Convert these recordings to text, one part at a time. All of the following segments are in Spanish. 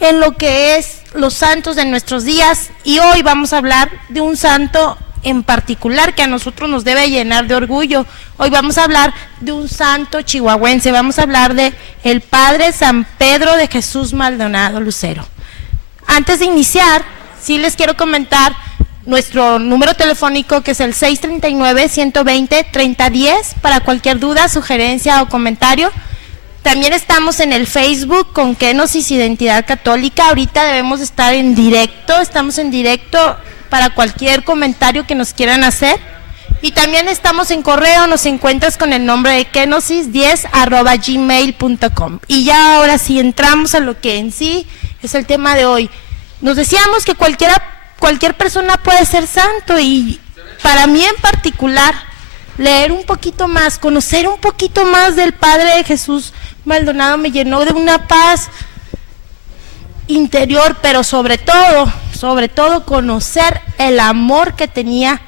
en lo que es los santos de nuestros días, y hoy vamos a hablar de un santo en particular que a nosotros nos debe llenar de orgullo. Hoy vamos a hablar de un santo chihuahuense, vamos a hablar de el Padre San Pedro de Jesús Maldonado Lucero. Antes de iniciar, sí les quiero comentar nuestro número telefónico, que es el 639-120-3010, para cualquier duda, sugerencia o comentario. También estamos en el Facebook con Kenosis Identidad Católica. Ahorita debemos estar en directo, estamos en directo para cualquier comentario que nos quieran hacer. Y también estamos en correo, nos encuentras con el nombre de kenosis10@gmail.com. Y ya ahora sí entramos a lo que en sí es el tema de hoy. Nos decíamos que cualquier persona puede ser santo, y para mí en particular, leer un poquito más, conocer un poquito más del Padre de Jesús Maldonado me llenó de una paz interior, pero sobre todo conocer el amor que tenía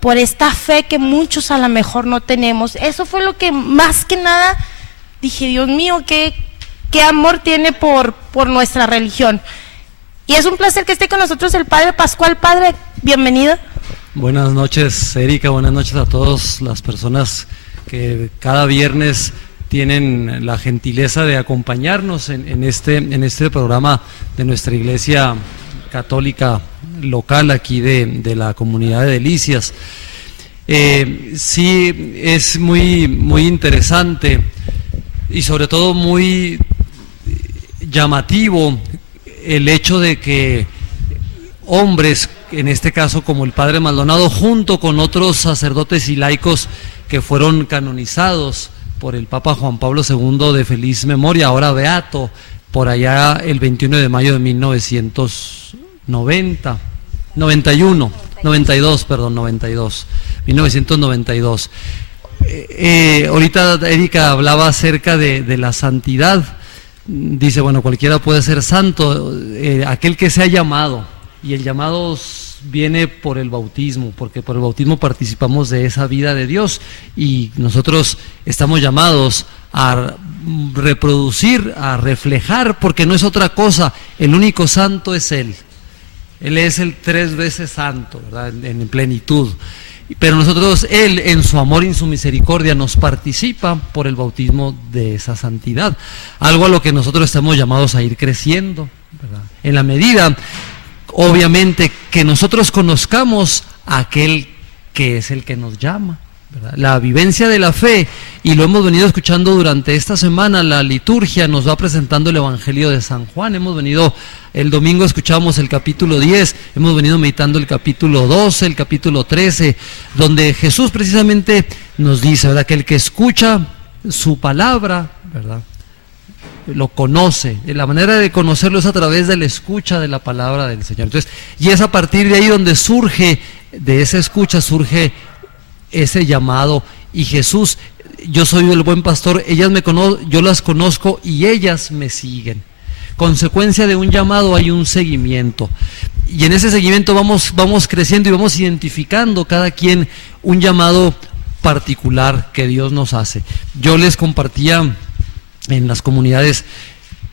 por esta fe que muchos a lo mejor no tenemos. Eso fue lo que más que nada dije, Dios mío, qué amor tiene por nuestra religión. Y es un placer que esté con nosotros el Padre Pascual. Padre, bienvenido. Buenas noches, Erika, buenas noches a todas las personas que cada viernes tienen la gentileza de acompañarnos en este programa de nuestra iglesia católica local aquí de la comunidad de Delicias. Sí, es muy interesante y sobre todo muy llamativo el hecho de que hombres, en este caso como el Padre Maldonado, junto con otros sacerdotes y laicos que fueron canonizados por el Papa Juan Pablo II de feliz memoria, ahora beato, por allá el 21 de mayo de 1992. Ahorita Erika hablaba acerca de la santidad. Dice, bueno, cualquiera puede ser santo, aquel que sea llamado, y el llamado viene por el bautismo, porque por el bautismo participamos de esa vida de Dios, y nosotros estamos llamados a reproducir, a reflejar, porque no es otra cosa, el único santo es Él es el 3 veces santo, ¿verdad? En plenitud. Pero nosotros, Él en su amor y en su misericordia nos participa por el bautismo de esa santidad, algo a lo que nosotros estamos llamados a ir creciendo, ¿verdad? En la medida, obviamente, que nosotros conozcamos a aquel que es el que nos llama, ¿verdad? La vivencia de la fe, y lo hemos venido escuchando durante esta semana, la liturgia nos va presentando el Evangelio de San Juan. El domingo escuchamos el capítulo 10, hemos venido meditando el capítulo 12, el capítulo 13, donde Jesús precisamente nos dice, ¿verdad?, que el que escucha su palabra, ¿verdad?, lo conoce. La manera de conocerlo es a través de la escucha de la palabra del Señor. Entonces, y es a partir de ahí donde de esa escucha surge ese llamado. Y Jesús, yo soy el buen pastor, ellas me conocen, yo las conozco y ellas me siguen. Consecuencia de un llamado hay un seguimiento, y en ese seguimiento vamos creciendo y vamos identificando cada quien un llamado particular que Dios nos hace. Yo les compartía en las comunidades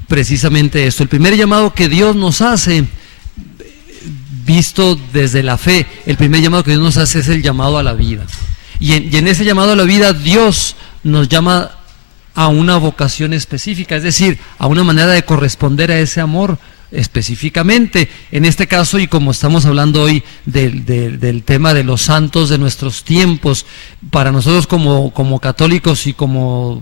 precisamente esto: el primer llamado que Dios nos hace, visto desde la fe, el primer llamado que Dios nos hace es el llamado a la vida, y en ese llamado a la vida Dios nos llama a una vocación específica, es decir, a una manera de corresponder a ese amor específicamente. En este caso, y como estamos hablando hoy del tema de los santos de nuestros tiempos, para nosotros como católicos y como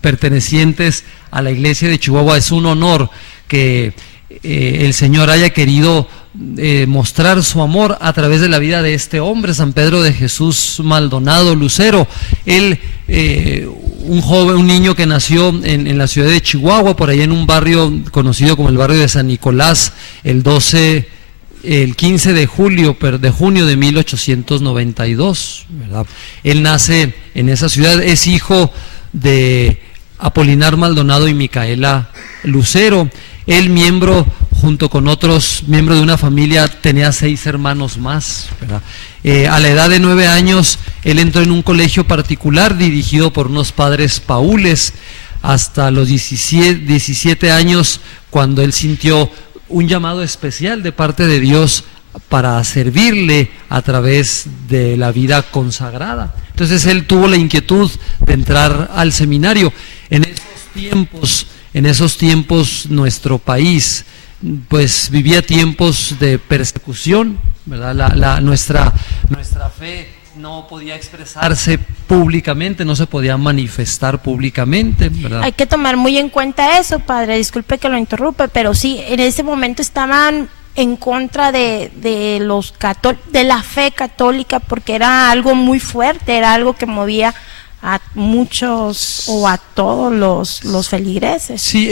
pertenecientes a la iglesia de Chihuahua, es un honor que el Señor haya querido mostrar su amor a través de la vida de este hombre, San Pedro de Jesús Maldonado Lucero. Él, un niño que nació en la ciudad de Chihuahua, por allá en un barrio conocido como el barrio de San Nicolás, el 15 de junio de 1892, ¿verdad? Él nace en esa ciudad, es hijo de Apolinar Maldonado y Micaela Lucero. Él, junto con otros miembros de una familia, tenía 6 hermanos más, ¿verdad? A la edad de 9 años, él entró en un colegio particular dirigido por unos padres paules. hasta los 17 años, cuando él sintió un llamado especial de parte de Dios para servirle a través de la vida consagrada. Entonces él tuvo la inquietud de entrar al seminario. En esos tiempos nuestro país pues vivía tiempos de persecución, ¿verdad? Nuestra fe no podía expresarse públicamente, no se podía manifestar públicamente, ¿verdad? Hay que tomar muy en cuenta eso, padre, disculpe que lo interrumpe, pero sí, en ese momento estaban en contra de la fe católica, porque era algo muy fuerte, era algo que movía a muchos o a todos los feligreses. Sí,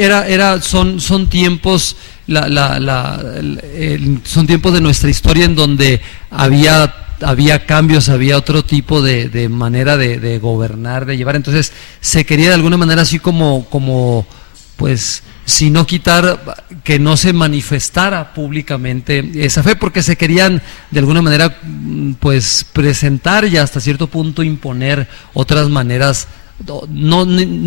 son tiempos, son tiempos de nuestra historia en donde había cambios, había otro tipo de manera de gobernar, de llevar. Entonces se quería de alguna manera así como pues si no quitar, que no se manifestara públicamente esa fe, porque se querían de alguna manera pues presentar y hasta cierto punto imponer otras maneras,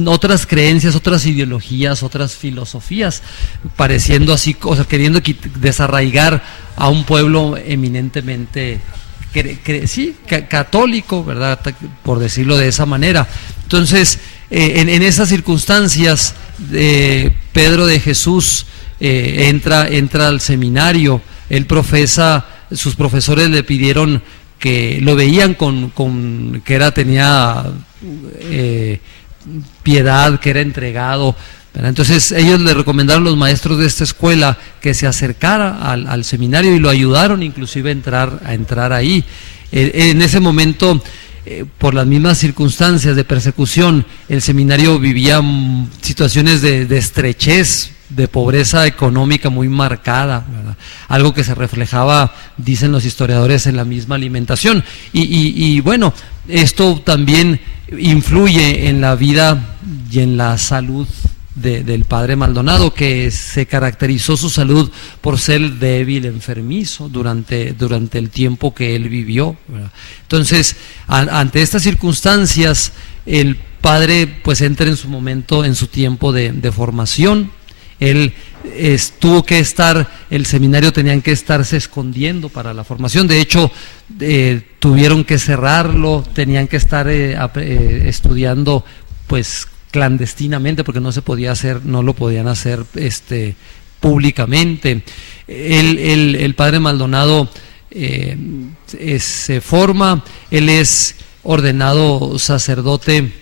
otras creencias, otras ideologías, otras filosofías, pareciendo así, o sea, queriendo desarraigar a un pueblo eminentemente católico, ¿verdad? Por decirlo de esa manera. Entonces, en esas circunstancias, Pedro de Jesús entra al seminario. Él profesa, sus profesores le pidieron, que lo veían que tenía piedad, que era entregado, ¿verdad? Entonces ellos le recomendaron, los maestros de esta escuela, que se acercara al seminario, y lo ayudaron inclusive a entrar ahí. En ese momento, por las mismas circunstancias de persecución, el seminario vivía situaciones de estrechez, de pobreza económica muy marcada, ¿verdad? Algo que se reflejaba, dicen los historiadores, en la misma alimentación. Y bueno, esto también influye en la vida y en la salud del padre Maldonado, que se caracterizó su salud por ser débil, enfermizo durante el tiempo que él vivió, ¿verdad? Entonces, ante estas circunstancias, el padre pues entra en su momento, en su tiempo de formación. Él tuvo que estar, el seminario tenían que estarse escondiendo para la formación. De hecho, tuvieron que cerrarlo, tenían que estar estudiando pues clandestinamente, porque no lo podían hacer públicamente. El padre Maldonado se forma, él es ordenado sacerdote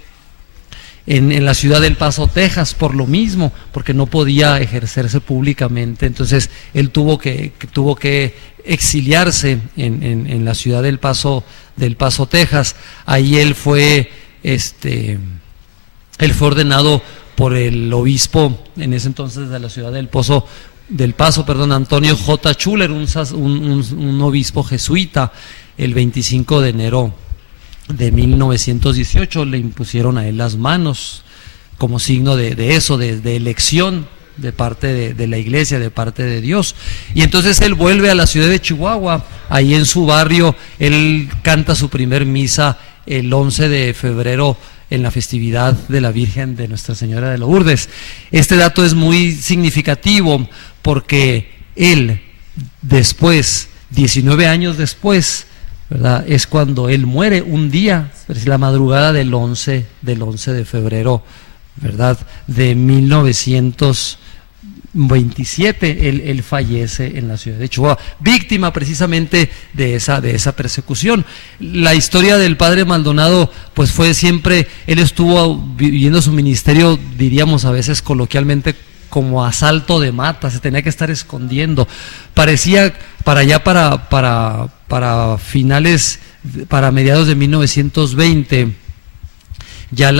en la ciudad del Paso, Texas, por lo mismo, porque no podía ejercerse públicamente. Entonces él tuvo que exiliarse en la ciudad del Paso, Texas. Ahí él fue ordenado por el obispo en ese entonces de la ciudad del Paso, Antonio J. Schuller, un obispo jesuita. El 25 de enero de 1918 le impusieron a él las manos como signo de eso, de elección de parte de la iglesia, de parte de Dios. Y entonces él vuelve a la ciudad de Chihuahua. Ahí en su barrio él canta su primer misa el 11 de febrero en la festividad de la Virgen de Nuestra Señora de Lourdes. Este dato es muy significativo porque él después, 19 años después, ¿verdad?, es cuando él muere, un día, es la madrugada del 11 de febrero, ¿verdad?, de 1927, él fallece en la ciudad de Chihuahua, víctima precisamente de esa persecución. La historia del padre Maldonado pues fue siempre, él estuvo viviendo su ministerio, diríamos a veces coloquialmente, como asalto de mata, se tenía que estar escondiendo. Parecía para finales, para mediados de 1920, ya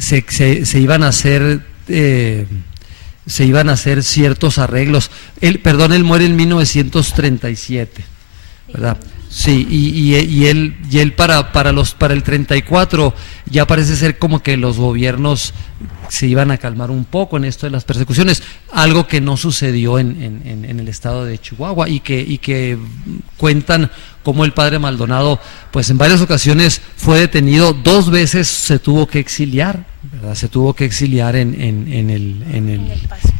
se iban a hacer ciertos arreglos. Él muere en 1937, ¿verdad? Sí, y él para el 34 ya parece ser como que los gobiernos se iban a calmar un poco en esto de las persecuciones, algo que no sucedió en el estado de Chihuahua, y que cuentan cómo el padre Maldonado pues en varias ocasiones fue detenido, 2 veces se tuvo que exiliar, ¿verdad? Se tuvo que exiliar en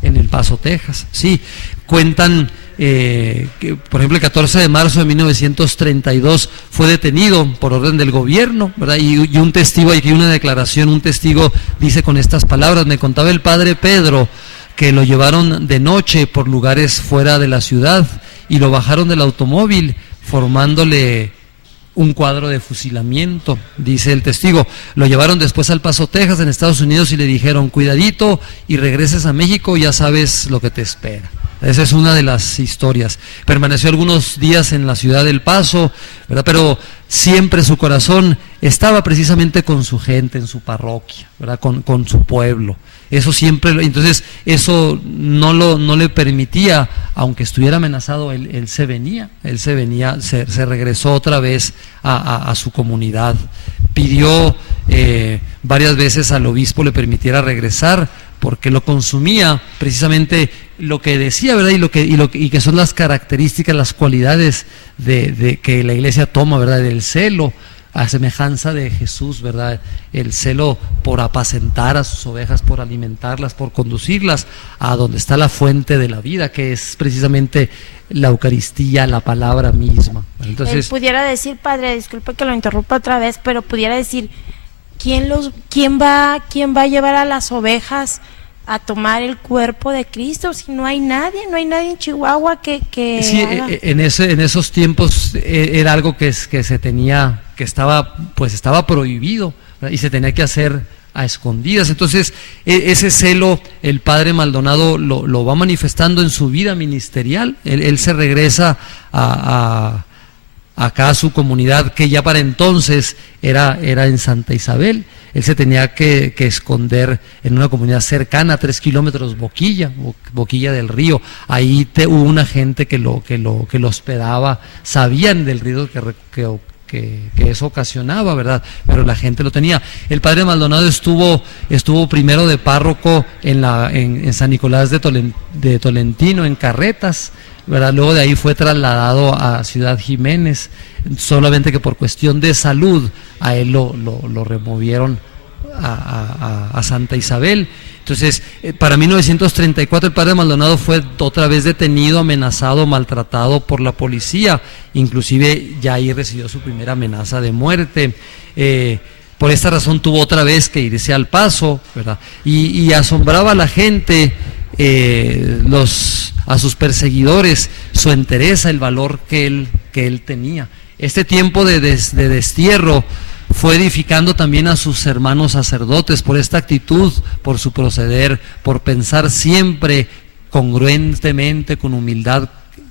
El Paso, Texas. Sí, cuentan que, por ejemplo, el 14 de marzo de 1932 fue detenido por orden del gobierno, ¿verdad? Y un testigo, aquí hay una declaración, un testigo dice con estas palabras: me contaba el padre Pedro que lo llevaron de noche por lugares fuera de la ciudad y lo bajaron del automóvil formándole un cuadro de fusilamiento, dice el testigo. Lo llevaron después al Paso, Texas, en Estados Unidos, y le dijeron: cuidadito y regreses a México, ya sabes lo que te espera. Esa es una de las historias. Permaneció algunos días en la ciudad del Paso, ¿verdad? Pero siempre su corazón estaba precisamente con su gente, en su parroquia, ¿verdad? Con su pueblo. Eso siempre, entonces eso no le permitía, aunque estuviera amenazado, él se venía, se regresó otra vez a su comunidad. Pidió varias veces al obispo le permitiera regresar, porque lo consumía precisamente lo que decía, ¿verdad? Y que son las características, las cualidades de que la iglesia toma, ¿verdad? Del celo, a semejanza de Jesús, ¿verdad? El celo por apacentar a sus ovejas, por alimentarlas, por conducirlas a donde está la fuente de la vida, que es precisamente la Eucaristía, la palabra misma. Entonces, pudiera decir, padre, disculpe que lo interrumpa otra vez, pero pudiera decir, ¿quién va a llevar a las ovejas a tomar el cuerpo de Cristo si no hay nadie en Chihuahua que sí, haga? en esos tiempos era algo que se tenía, que estaba prohibido, ¿verdad? Y se tenía que hacer a escondidas. Entonces ese celo el padre Maldonado lo va manifestando en su vida ministerial. Él se regresa acá a su comunidad, que ya para entonces era en Santa Isabel. Él se tenía que esconder en una comunidad cercana, a 3 kilómetros, Boquilla del Río. Ahí hubo una gente que lo hospedaba, sabían del ruido que eso ocasionaba, ¿verdad? Pero la gente lo tenía. El padre Maldonado estuvo primero de párroco en San Nicolás de Tolentino, en Carretas, ¿verdad? Luego de ahí fue trasladado a Ciudad Jiménez, solamente que por cuestión de salud a él lo removieron a Santa Isabel. Entonces, para 1934 el padre Maldonado fue otra vez detenido, amenazado, maltratado por la policía, inclusive ya ahí recibió su primera amenaza de muerte. Por esta razón tuvo otra vez que irse al Paso, ¿verdad? Y asombraba a la gente, a sus perseguidores, su entereza, el valor que él tenía. Este tiempo de destierro fue edificando también a sus hermanos sacerdotes por esta actitud, por su proceder, por pensar siempre congruentemente, con humildad,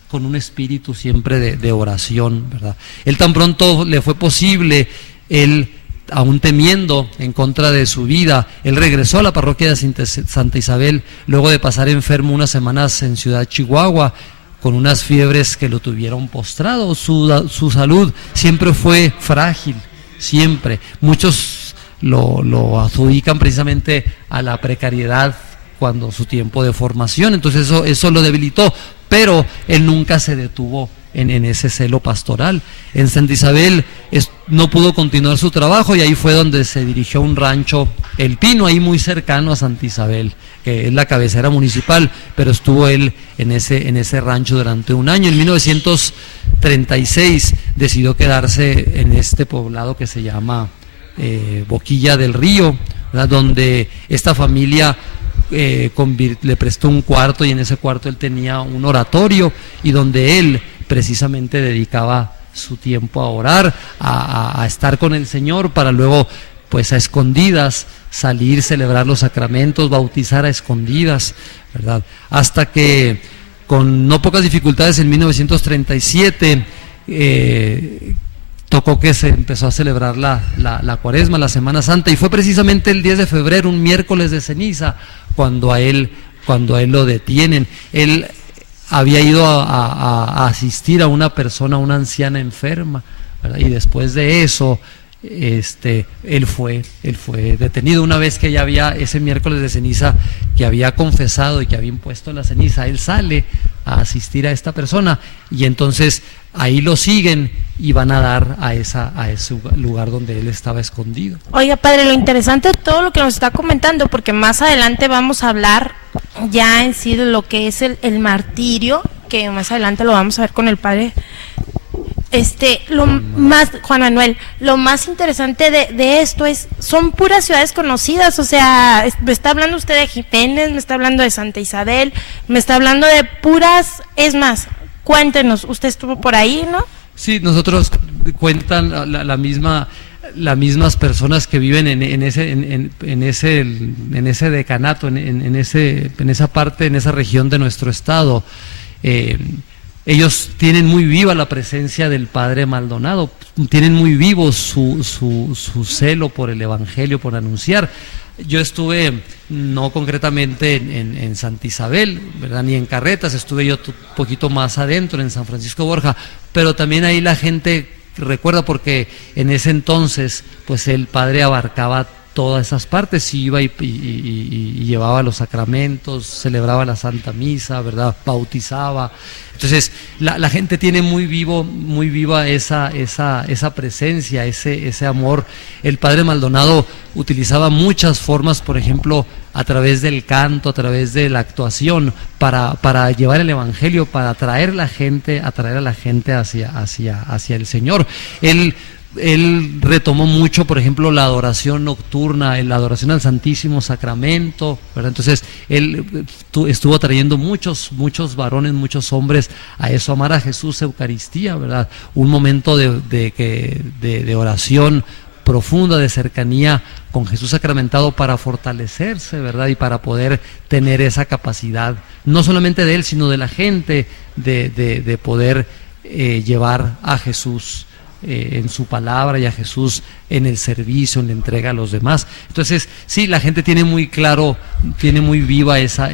con un espíritu siempre de oración, ¿verdad? Él, tan pronto le fue posible, él, aún temiendo en contra de su vida, él regresó a la parroquia de Santa Isabel, luego de pasar enfermo unas semanas en Ciudad Chihuahua, con unas fiebres que lo tuvieron postrado. Su salud siempre fue frágil, siempre. Muchos lo adjudican precisamente a la precariedad cuando su tiempo de formación, entonces eso lo debilitó, pero él nunca se detuvo en ese celo pastoral. En Santa Isabel no pudo continuar su trabajo, y ahí fue donde se dirigió a un rancho, El Pino, ahí muy cercano a Santa Isabel, que es la cabecera municipal, pero estuvo él en ese rancho durante un año. En 1936 decidió quedarse en este poblado que se llama Boquilla del Río, ¿verdad? Donde esta familia le prestó un cuarto, y en ese cuarto él tenía un oratorio, y donde él precisamente dedicaba su tiempo a orar, a estar con el Señor, para luego, pues a escondidas, salir, celebrar los sacramentos, bautizar a escondidas, ¿verdad? Hasta que, con no pocas dificultades, en 1937 tocó que se empezó a celebrar la Cuaresma, la Semana Santa, y fue precisamente el 10 de febrero, un miércoles de ceniza, cuando a él lo detienen. Él había ido a asistir a una persona, una anciana enferma, ¿verdad? Y después de eso, él fue detenido. Una vez que ya había ese miércoles de ceniza, que había confesado y que había impuesto la ceniza, él sale a asistir a esta persona y entonces ahí lo siguen y van a dar a ese lugar donde él estaba escondido. Oiga, padre, lo interesante de todo lo que nos está comentando, porque más adelante vamos a hablar ya en sí de lo que es el martirio, que más adelante lo vamos a ver con el padre Juan Manuel, lo más interesante de esto son puras ciudades conocidas, o sea, me está hablando usted de Jiménez, me está hablando de Santa Isabel, me está hablando de puras, es más, cuéntenos, usted estuvo por ahí, ¿no? Sí, nosotros cuentan las mismas personas que viven en ese decanato, en esa parte, en esa región de nuestro estado. Ellos tienen muy viva la presencia del Padre Maldonado, tienen muy vivo su celo por el Evangelio, por anunciar. Yo estuve, no concretamente en Santa Isabel, ¿verdad?, ni en Carretas, estuve yo un poquito más adentro, en San Francisco Borja, pero también ahí la gente recuerda, porque en ese entonces, pues el Padre abarcaba todas esas partes, iba y llevaba los sacramentos, celebraba la Santa Misa, ¿verdad?, bautizaba. Entonces la gente tiene muy viva esa presencia, ese amor. El Padre Maldonado utilizaba muchas formas, por ejemplo, a través del canto, a través de la actuación, para llevar el Evangelio, para atraer a la gente hacia el Señor. Él retomó mucho, por ejemplo, la adoración nocturna, la adoración al Santísimo Sacramento, ¿verdad? Entonces él estuvo trayendo muchos varones, muchos hombres a eso, amar a Jesús, Eucaristía, ¿verdad? Un momento de oración profunda, de cercanía con Jesús sacramentado, para fortalecerse, ¿verdad? Y para poder tener esa capacidad, no solamente de él, sino de la gente, de poder llevar a Jesús en su palabra y a Jesús en el servicio, en la entrega a los demás. Entonces, sí, la gente tiene muy claro, tiene muy viva esa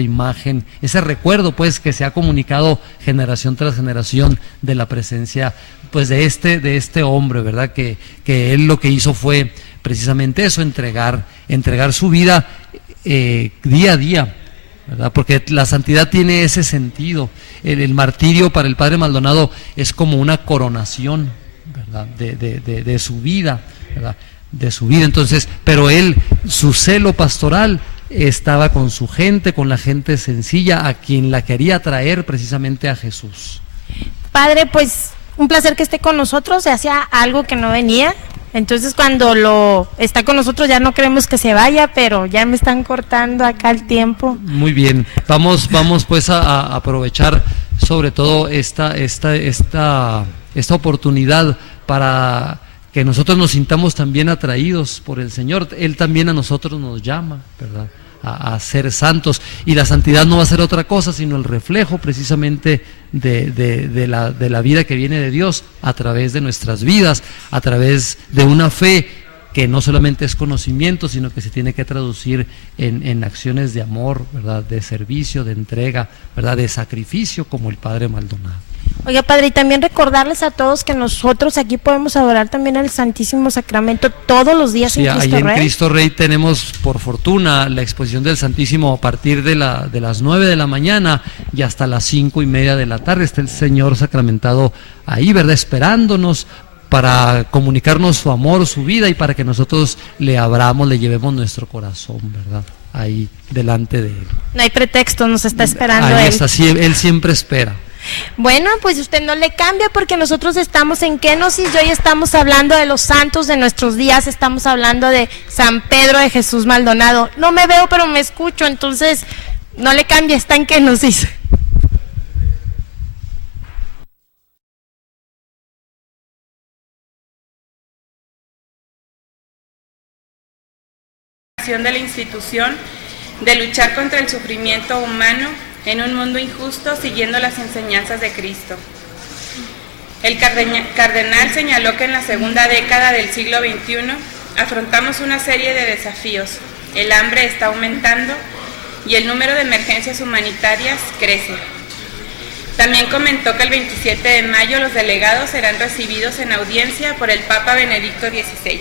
imagen, ese recuerdo, pues, que se ha comunicado generación tras generación de la presencia, pues, de este hombre, ¿verdad? Que él lo que hizo fue precisamente eso, entregar su vida día a día, ¿verdad? Porque la santidad tiene ese sentido. El martirio para el Padre Maldonado es como una coronación, ¿verdad?, de su vida, ¿verdad?, de su vida. Entonces, pero él, su celo pastoral estaba con su gente, con la gente sencilla, a quien la quería traer precisamente a Jesús. Padre, pues un placer que esté con nosotros. Se hacía algo que no venía, entonces cuando está con nosotros ya no queremos que se vaya, pero ya me están cortando acá el tiempo. Muy bien, vamos pues a aprovechar sobre todo esta oportunidad para que nosotros nos sintamos también atraídos por el Señor. Él también a nosotros nos llama, ¿verdad?, a ser santos, y la santidad no va a ser otra cosa sino el reflejo precisamente de la vida que viene de Dios a través de nuestras vidas, a través de una fe que no solamente es conocimiento, sino que se tiene que traducir en acciones de amor, ¿verdad?, de servicio, de entrega, ¿verdad?, de sacrificio, como el Padre Maldonado. Oiga, Padre, y también recordarles a todos que nosotros aquí podemos adorar también al Santísimo Sacramento todos los días, sí, en Cristo Rey. En Cristo Rey tenemos, por fortuna, la exposición del Santísimo a partir de las 9 de la mañana y hasta las 5:30 de la tarde. Está el Señor sacramentado ahí, ¿verdad?, esperándonos para comunicarnos su amor, su vida, y para que nosotros le abramos, le llevemos nuestro corazón, ¿verdad?, ahí delante de Él. No hay pretexto, nos está esperando ahí Él. Está, sí, Él siempre espera. Bueno, pues usted no le cambia, porque nosotros estamos en Kenosis y hoy estamos hablando de los santos de nuestros días. Estamos hablando de San Pedro de Jesús Maldonado. No me veo, pero me escucho, entonces no le cambia, está en Kenosis. De la institución de luchar contra el sufrimiento humano en un mundo injusto, siguiendo las enseñanzas de Cristo. El cardenal señaló que en la segunda década del siglo XXI afrontamos una serie de desafíos. El hambre está aumentando y el número de emergencias humanitarias crece. También comentó que el 27 de mayo los delegados serán recibidos en audiencia por el Papa Benedicto XVI.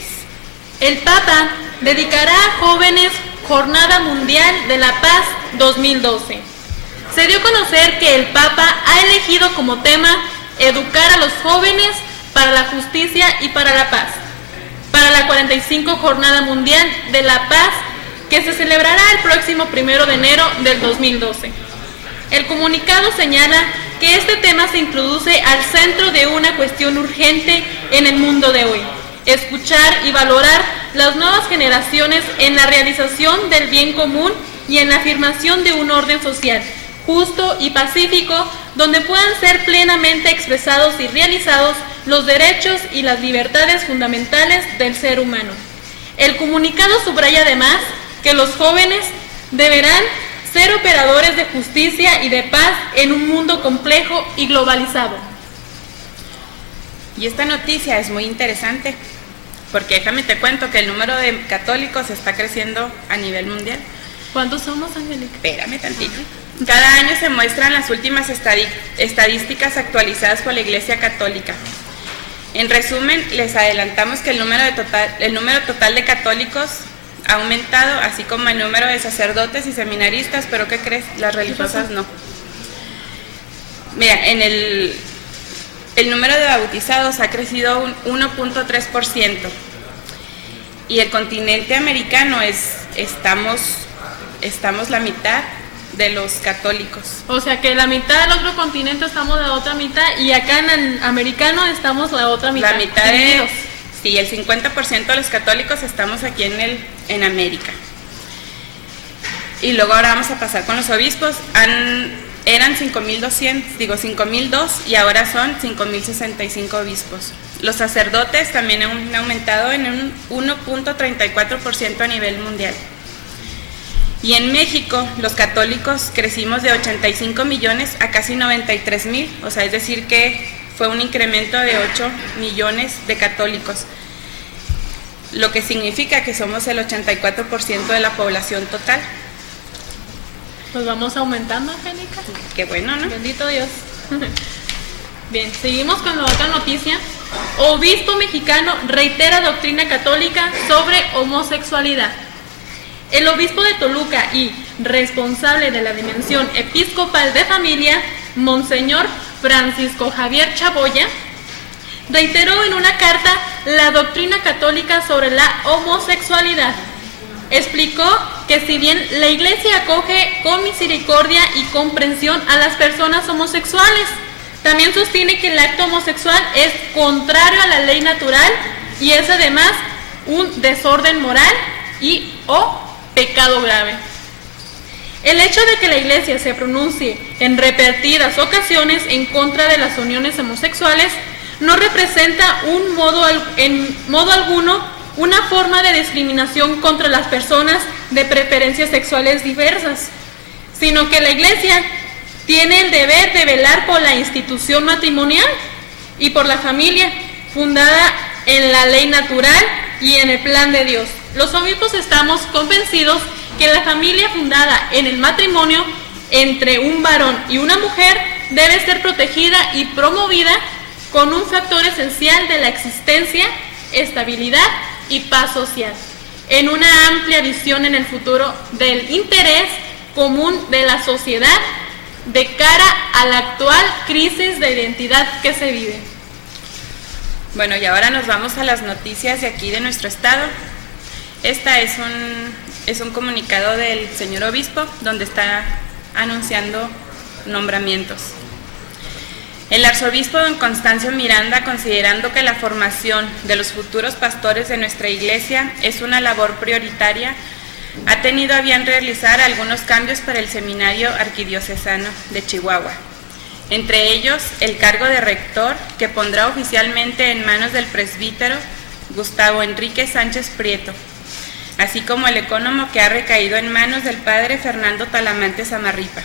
El Papa dedicará a jóvenes Jornada Mundial de la Paz 2012. Se dio a conocer que el Papa ha elegido como tema educar a los jóvenes para la justicia y para la paz, para la 45 Jornada Mundial de la Paz que se celebrará el próximo 1 de enero del 2012. El comunicado señala que este tema se introduce al centro de una cuestión urgente en el mundo de hoy: escuchar y valorar las nuevas generaciones en la realización del bien común y en la afirmación de un orden social justo y pacífico, donde puedan ser plenamente expresados y realizados los derechos y las libertades fundamentales del ser humano. El comunicado subraya además que los jóvenes deberán ser operadores de justicia y de paz en un mundo complejo y globalizado. Y esta noticia es muy interesante, porque déjame te cuento que el número de católicos está creciendo a nivel mundial. ¿Cuántos somos, Angélica? Espérame tantito. Cada año se muestran las últimas estadísticas actualizadas por la Iglesia Católica. En resumen, les adelantamos que el número total de católicos ha aumentado, así como el número de sacerdotes y seminaristas, pero ¿qué crees? Las religiosas no. Mira, el número de bautizados ha crecido un 1.3%, y el continente americano estamos la mitad de los católicos. O sea que la mitad del otro continente estamos la otra mitad, y acá en el americano estamos la otra mitad. La mitad sí, el 50% de los católicos estamos aquí en América. Y luego ahora vamos a pasar con los obispos. Eran 5.002 y ahora son 5.065 obispos. Los sacerdotes también han aumentado en un 1.34% a nivel mundial. Y en México, los católicos crecimos de 85 millones a casi 93,000, o sea, es decir que fue un incremento de 8 millones de católicos, lo que significa que somos el 84% de la población total. Pues vamos aumentando, Angélica. Qué bueno, ¿no? Bendito Dios. Bien, seguimos con la otra noticia. Obispo mexicano reitera doctrina católica sobre homosexualidad. El obispo de Toluca y responsable de la dimensión episcopal de familia, Monseñor Francisco Javier Chaboya, reiteró en una carta la doctrina católica sobre la homosexualidad. Explicó que si bien la Iglesia acoge con misericordia y comprensión a las personas homosexuales, también sostiene que el acto homosexual es contrario a la ley natural y es además un desorden moral y o pecado grave. El hecho de que la Iglesia se pronuncie en repetidas ocasiones en contra de las uniones homosexuales no representa en modo alguno una forma de discriminación contra las personas de preferencias sexuales diversas, sino que la Iglesia tiene el deber de velar por la institución matrimonial y por la familia fundada en la ley natural y en el plan de Dios. Los obispos estamos convencidos que la familia fundada en el matrimonio entre un varón y una mujer debe ser protegida y promovida con un factor esencial de la existencia, estabilidad y paz social, en una amplia visión en el futuro del interés común de la sociedad de cara a la actual crisis de identidad que se vive. Bueno, y ahora nos vamos a las noticias de aquí de nuestro estado. Esta es un comunicado del señor obispo donde está anunciando nombramientos. El arzobispo don Constancio Miranda, considerando que la formación de los futuros pastores de nuestra iglesia es una labor prioritaria, ha tenido a bien realizar algunos cambios para el seminario arquidiocesano de Chihuahua. Entre ellos, el cargo de rector, que pondrá oficialmente en manos del presbítero Gustavo Enrique Sánchez Prieto, así como el ecónomo, que ha recaído en manos del padre Fernando Talamante Zamarripa.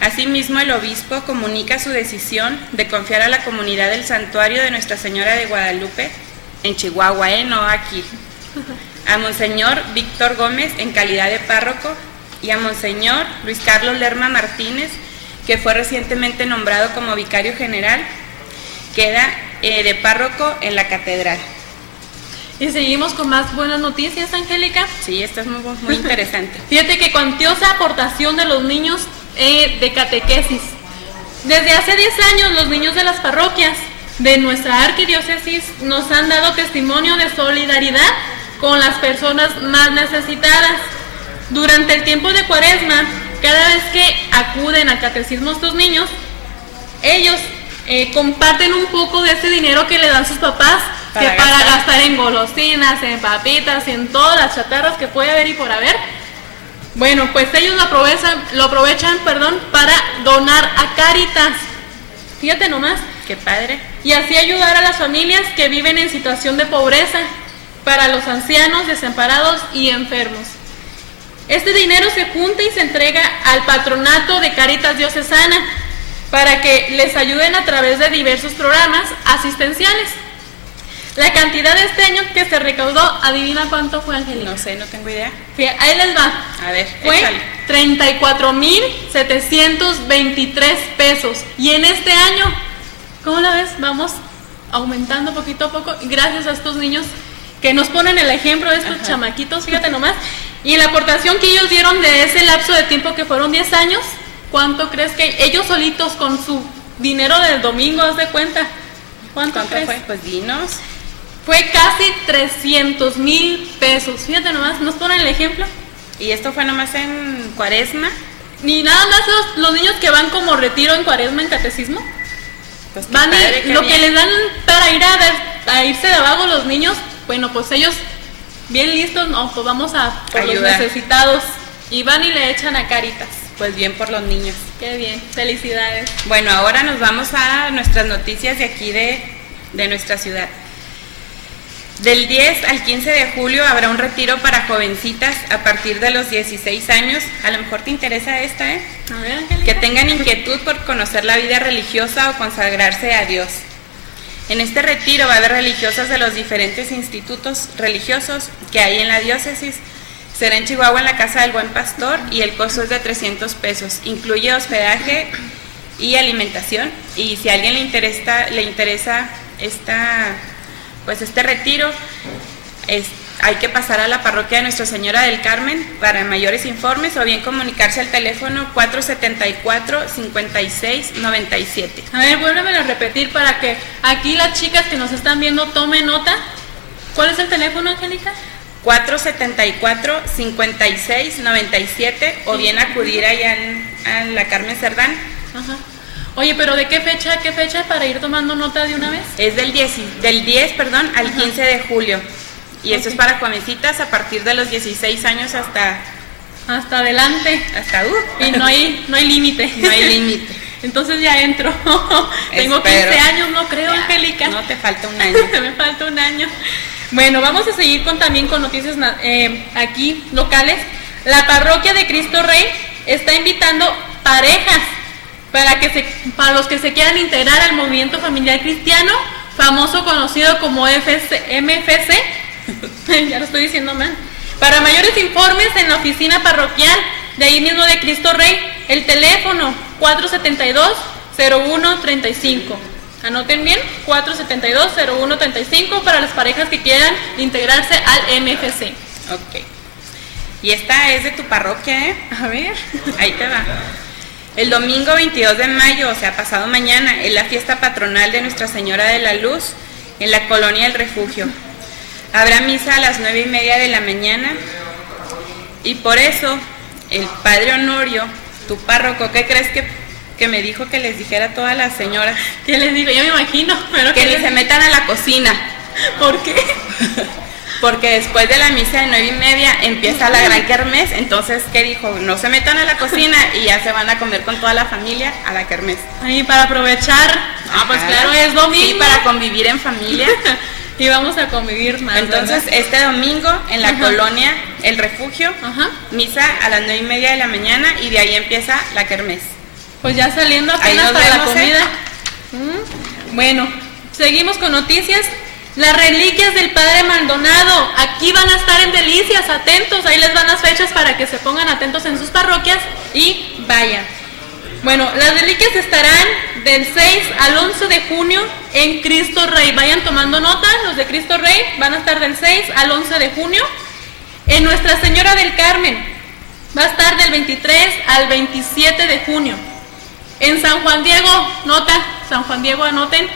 Asimismo, el obispo comunica su decisión de confiar a la comunidad del santuario de Nuestra Señora de Guadalupe, en Chihuahua, no aquí, a Monseñor Víctor Gómez en calidad de párroco, y a Monseñor Luis Carlos Lerma Martínez, que fue recientemente nombrado como vicario general, queda de párroco en la catedral. Y seguimos con más buenas noticias, Angélica. Sí, esto es muy interesante. Fíjate que cuantiosa aportación de los niños de catequesis. Desde hace 10 años los niños de las parroquias de nuestra arquidiócesis nos han dado testimonio de solidaridad con las personas más necesitadas. Durante el tiempo de Cuaresma, cada vez que acuden al catecismo estos niños, ellos comparten un poco de ese dinero que le dan sus papás para gastar en golosinas, en papitas, en todas las chatarras que puede haber y por haber. Bueno, pues ellos lo aprovechan, para donar a Cáritas. Fíjate nomás. Qué padre. Y así ayudar a las familias que viven en situación de pobreza, para los ancianos, desamparados y enfermos. Este dinero se junta y se entrega al patronato de Cáritas Diocesana para que les ayuden a través de diversos programas asistenciales. La cantidad de este año que se recaudó, adivina cuánto fue, Angélica. No sé, no tengo idea. Ahí les va. A ver, fue échale. 34,723 pesos. Y en este año, ¿cómo la ves? Vamos aumentando poquito a poco, gracias a estos niños que nos ponen el ejemplo, de estos chamaquitos, fíjate nomás. Y la aportación que ellos dieron de ese lapso de tiempo que fueron 10 años, ¿cuánto crees que ellos solitos con su dinero del domingo, haz de cuenta? ¿Cuánto crees? Fue? Pues dinos. Fue casi 300,000 pesos. Fíjate nomás, nos ponen el ejemplo. ¿Y esto fue nomás en Cuaresma? Ni nada más los niños que van como retiro en Cuaresma en catecismo. Pues Van padre, y lo bien. que les dan para ir a irse de vago los niños, bueno, pues ellos bien listos, no, pues vamos a por los Ayudar. necesitados. Y van y le echan a Cáritas. Pues bien por los niños. Qué bien, felicidades. Bueno, ahora nos vamos a nuestras noticias de aquí de nuestra ciudad. Del 10 al 15 de julio habrá un retiro para jovencitas a partir de los 16 años. A lo mejor te interesa esta, ¿eh? A ver, Angélica. Que tengan inquietud por conocer la vida religiosa o consagrarse a Dios. En este retiro va a haber religiosas de los diferentes institutos religiosos que hay en la diócesis. Será en Chihuahua, en la Casa del Buen Pastor, y el costo es de 300 pesos. Incluye hospedaje y alimentación. Y si a alguien le interesa este retiro, hay que pasar a la parroquia de Nuestra Señora del Carmen para mayores informes, o bien comunicarse al teléfono 474-5697. A ver, vuélveme a repetir para que aquí las chicas que nos están viendo tomen nota. ¿Cuál es el teléfono, Angélica? 474-5697, o bien acudir allá a la Carmen Cerdán. Ajá. Oye, pero ¿de qué fecha a qué fecha para ir tomando nota de una vez? Es del 10 al 15 de julio. Y esto es para jovencitas a partir de los 16 años hasta adelante. Y no hay límite. No hay límite. Entonces ya entro. Tengo 15 años, no creo, Angélica. No, te falta un año. Me falta un año. Bueno, vamos a seguir también con noticias aquí locales. La parroquia de Cristo Rey está invitando parejas para los que se quieran integrar al movimiento familiar cristiano, famoso conocido como MFC. Ya lo estoy diciendo mal. Para mayores informes en la oficina parroquial de ahí mismo de Cristo Rey, el teléfono 472-0135. Anoten bien, 472-0135 para las parejas que quieran integrarse al MFC. Ok. Y esta es de tu parroquia, ¿eh? A ver. Ahí te va. El domingo 22 de mayo, o sea, pasado mañana, es la fiesta patronal de Nuestra Señora de la Luz en la Colonia del Refugio. Habrá misa a las 9:30 de la mañana, y por eso el padre Honorio, tu párroco, ¿qué crees que me dijo que les dijera a todas las señoras? ¿Qué les digo? Yo me imagino. Pero que ni se metan a la cocina. ¿Por qué? Porque después de la misa de 9:30 empieza la gran kermés. Entonces, ¿qué dijo? No se metan a la cocina y ya se van a comer con toda la familia a la kermés. Ahí para aprovechar. Pues claro, es domingo. Sí, para convivir en familia. Y vamos a convivir más. Entonces, ¿verdad? este domingo en la Colonia El Refugio, misa a las 9:30 de la mañana, y de ahí empieza la kermés. Pues ya saliendo apenas para la comida. Bueno, seguimos con noticias. Las reliquias del Padre Maldonado, aquí van a estar en Delicias, atentos, ahí les van las fechas para que se pongan atentos en sus parroquias y vayan. Bueno, las reliquias estarán del 6 al 11 de junio en Cristo Rey. Vayan tomando nota, los de Cristo Rey van a estar del 6 al 11 de junio. En Nuestra Señora del Carmen va a estar del 23 al 27 de junio. En San Juan Diego, nota, San Juan Diego, anoten.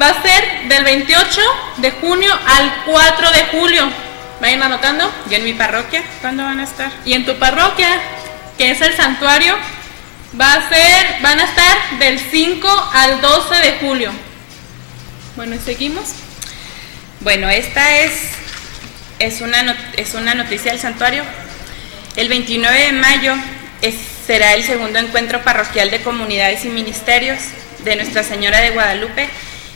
Va a ser del 28 de junio al 4 de julio. Vayan anotando. ¿Y en mi parroquia cuándo van a estar? Y en tu parroquia, que es el santuario, van a estar del 5 al 12 de julio. Bueno, ¿y seguimos? Bueno, esta es una noticia del santuario. El 29 de mayo será el segundo encuentro parroquial de comunidades y ministerios de Nuestra Señora de Guadalupe,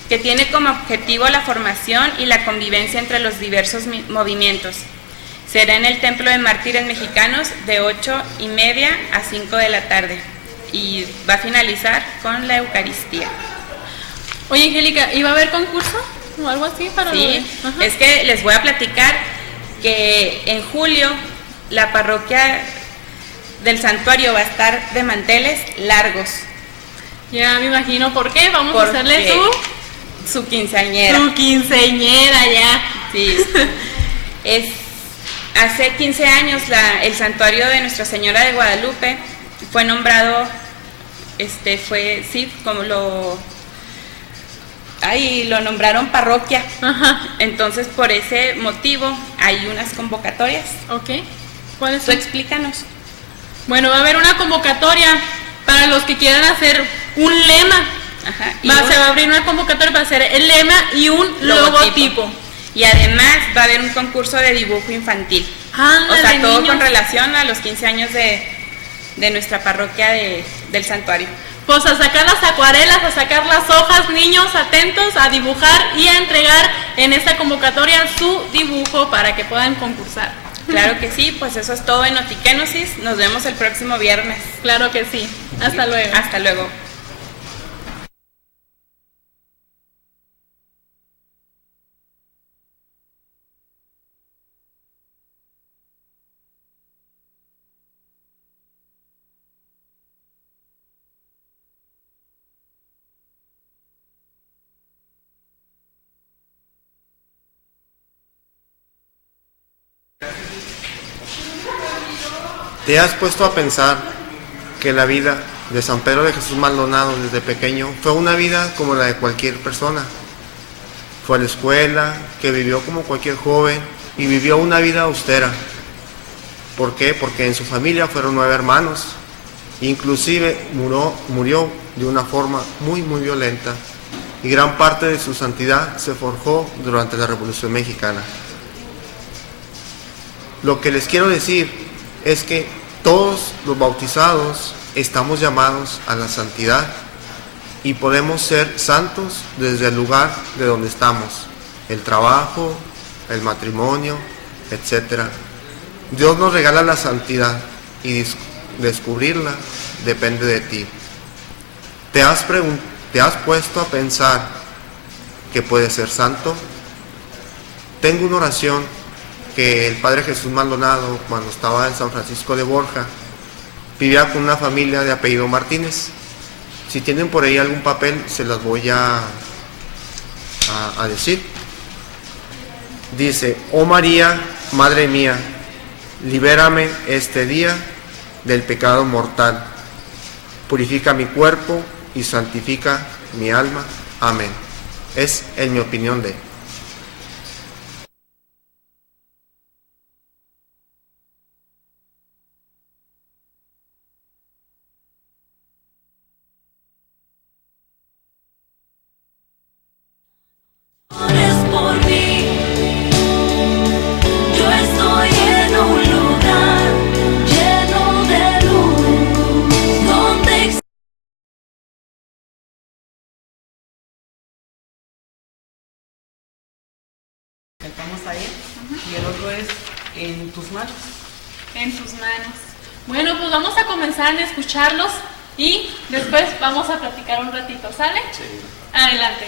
que tiene como objetivo la formación y la convivencia entre los diversos movimientos. Será en el Templo de Mártires Mexicanos de 8:30 a 5 de la tarde y va a finalizar con la Eucaristía. Oye, Angélica, ¿iba a haber concurso o algo así para Sí, es que les voy a platicar que en julio la parroquia del santuario va a estar de manteles largos. Ya me imagino por qué, vamos a hacerle su quinceañera. Su quinceañera, ya. Sí. Hace 15 años el santuario de Nuestra Señora de Guadalupe fue nombrado, lo nombraron parroquia. Ajá. Entonces, por ese motivo, hay unas convocatorias. Ok. ¿Cuáles Tú son? explícanos. Bueno, va a haber una convocatoria para los que quieran hacer un lema. Ajá. Se va a abrir una convocatoria para hacer el lema y un logotipo. Y además va a haber un concurso de dibujo infantil. Ándale, o sea, todo niños. con relación a los 15 años de nuestra parroquia del santuario. Pues a sacar las acuarelas, a sacar las hojas, niños, atentos, a dibujar y a entregar en esta convocatoria su dibujo para que puedan concursar. Claro que sí, pues eso es todo en Notiquénosis. Nos vemos el próximo viernes. Claro que sí. Hasta luego. Hasta luego. ¿Te has puesto a pensar que la vida de San Pedro de Jesús Maldonado desde pequeño fue una vida como la de cualquier persona? Fue a la escuela, que vivió como cualquier joven y vivió una vida austera. ¿Por qué? Porque en su familia fueron 9 hermanos. Inclusive murió de una forma muy violenta y gran parte de su santidad se forjó durante la Revolución Mexicana. Lo que les quiero decir es que todos los bautizados estamos llamados a la santidad y podemos ser santos desde el lugar de donde estamos, el trabajo, el matrimonio, etc. Dios nos regala la santidad y descubrirla depende de ti. ¿Te has puesto a pensar que puedes ser santo? Tengo una oración que el Padre Jesús Maldonado, cuando estaba en San Francisco de Borja, vivía con una familia de apellido Martínez. Si tienen por ahí algún papel, se las voy a decir. Dice: oh María, Madre mía, libérame este día del pecado mortal. Purifica mi cuerpo y santifica mi alma. Amén. Es en mi opinión de... Vamos a ir. Y el otro es en tus manos. En tus manos. Bueno, pues vamos a comenzar a escucharlos y después vamos a platicar un ratito, ¿sale? Sí. Adelante.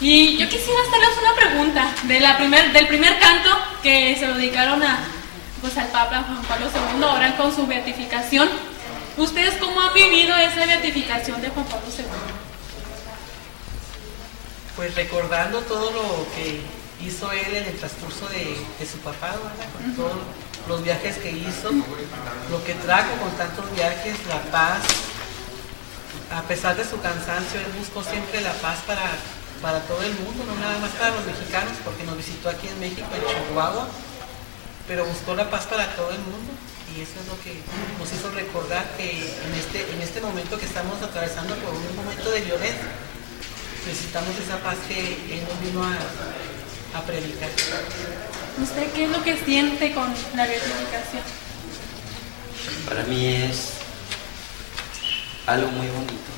Y yo quisiera hacerles una pregunta del primer canto que se lo dedicaron al Papa Juan Pablo II, ahora con su beatificación. ¿Ustedes cómo han vivido esa beatificación de Juan Pablo II? Pues recordando todo lo que hizo él en el transcurso de su papado, ¿verdad? Con todos los viajes que hizo, lo que trajo con tantos viajes, la paz. A pesar de su cansancio, él buscó siempre la paz para todo el mundo, no nada más para los mexicanos, porque nos visitó aquí en México, en Chihuahua, pero buscó la paz para todo el mundo, y eso es lo que nos hizo recordar que en este momento que estamos atravesando por un momento de violencia, necesitamos esa paz que él nos vino a predicar. ¿Usted qué es lo que siente con la beatificación? Para mí es algo muy bonito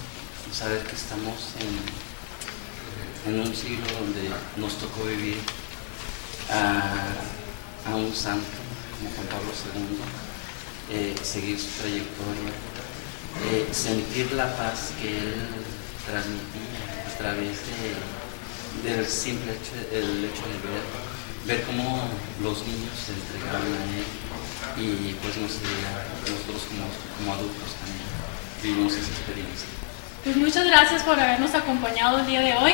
saber que estamos en un siglo donde nos tocó vivir a un santo como Juan Pablo II, seguir su trayectoria, sentir la paz que él transmitía a través del simple hecho de ver ver cómo los niños se entregaban a él y pues nosotros como adultos también vivimos esa experiencia. Pues muchas gracias por habernos acompañado el día de hoy.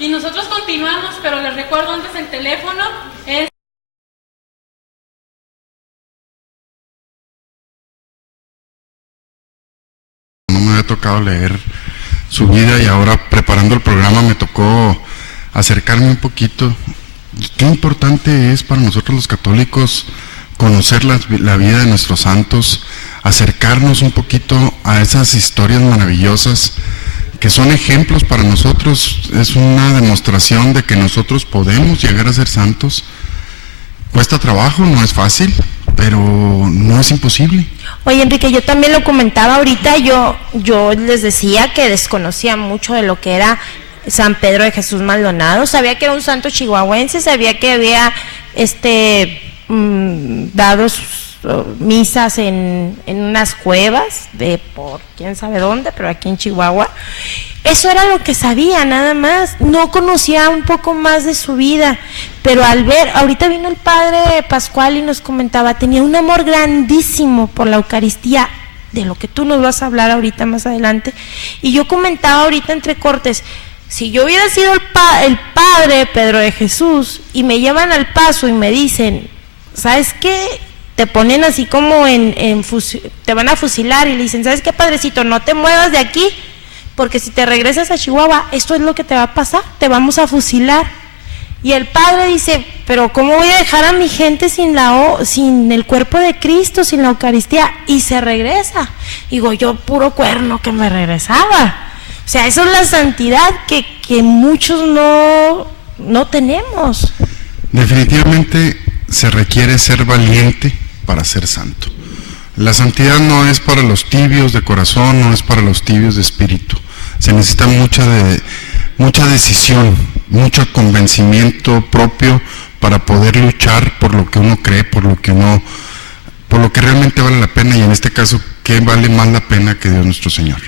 Y nosotros continuamos, pero les recuerdo antes el teléfono es... No me había tocado leer su vida y ahora preparando el programa me tocó acercarme un poquito. Qué importante es para nosotros los católicos conocer la vida de nuestros santos, acercarnos un poquito a esas historias maravillosas que son ejemplos para nosotros. Es una demostración de que nosotros podemos llegar a ser santos. Cuesta trabajo, no es fácil, pero no es imposible. Oye, Enrique, yo también lo comentaba ahorita, yo les decía que desconocía mucho de lo que era San Pedro de Jesús Maldonado. Sabía que era un santo chihuahuense, sabía que había dado misas en unas cuevas de por quién sabe dónde, pero aquí en Chihuahua. Eso era lo que sabía, nada más. No conocía un poco más de su vida, pero al ver, ahorita vino el padre Pascual y nos comentaba, tenía un amor grandísimo por la Eucaristía, de lo que tú nos vas a hablar ahorita más adelante. Y yo comentaba ahorita entre cortes, si yo hubiera sido el padre Pedro de Jesús y me llevan al paso y me dicen, ¿sabes qué? Te ponen así como te van a fusilar y le dicen, ¿sabes qué, padrecito? No te muevas de aquí, porque si te regresas a Chihuahua, esto es lo que te va a pasar, te vamos a fusilar. Y el padre dice, pero ¿cómo voy a dejar a mi gente sin el cuerpo de Cristo, sin la Eucaristía? Y se regresa. Digo, yo puro cuerno que me regresaba. O sea, eso es la santidad que muchos no tenemos. Definitivamente se requiere ser valiente para ser santo. La santidad no es para los tibios de corazón, no es para los tibios de espíritu. Se necesita mucha decisión, mucho convencimiento propio para poder luchar por lo que uno cree, por lo que realmente vale la pena, y en este caso, ¿qué vale más la pena que Dios nuestro Señor?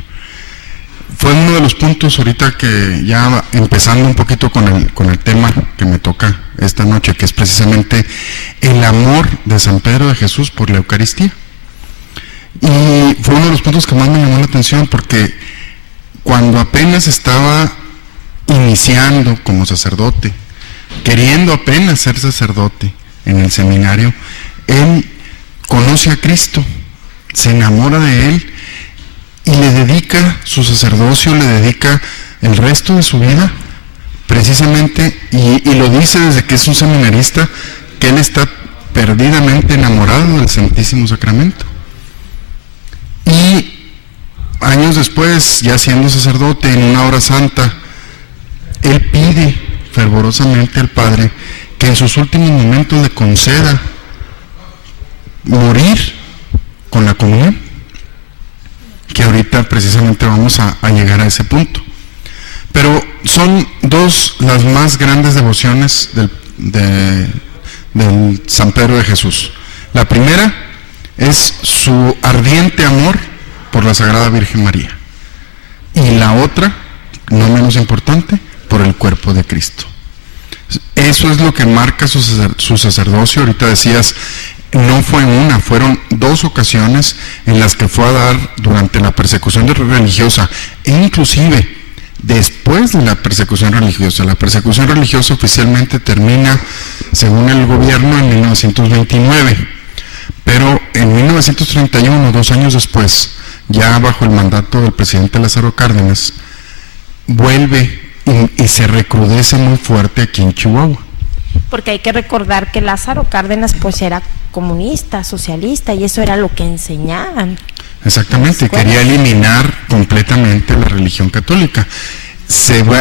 Fue uno de los puntos ahorita que ya empezando un poquito con el tema que me toca esta noche, que es precisamente el amor de San Pedro de Jesús por la Eucaristía. Y fue uno de los puntos que más me llamó la atención, porque cuando apenas estaba iniciando como sacerdote, queriendo apenas ser sacerdote en el seminario, él conoce a Cristo, se enamora de él y le dedica su sacerdocio, le dedica el resto de su vida precisamente, y lo dice desde que es un seminarista, que él está perdidamente enamorado del Santísimo Sacramento. Y años después, ya siendo sacerdote en una hora santa, él pide fervorosamente al Padre que en sus últimos momentos le conceda morir con la comunión, que ahorita precisamente vamos a llegar a ese punto. Pero son dos las más grandes devociones del San Pedro de Jesús. La primera es su ardiente amor por la Sagrada Virgen María, y la otra, no menos importante, por el cuerpo de Cristo. Eso es lo que marca su sacerdocio. Ahorita decías, no fue una, fueron dos ocasiones en las que fue a dar durante la persecución religiosa, e inclusive después de la persecución religiosa. La persecución religiosa oficialmente termina, según el gobierno, en 1929, pero en 1931, 2 años después, ya bajo el mandato del presidente Lázaro Cárdenas, vuelve y se recrudece muy fuerte aquí en Chihuahua. Porque hay que recordar que Lázaro Cárdenas pues era comunista, socialista, y eso era lo que enseñaban. Exactamente, quería eliminar completamente la religión católica.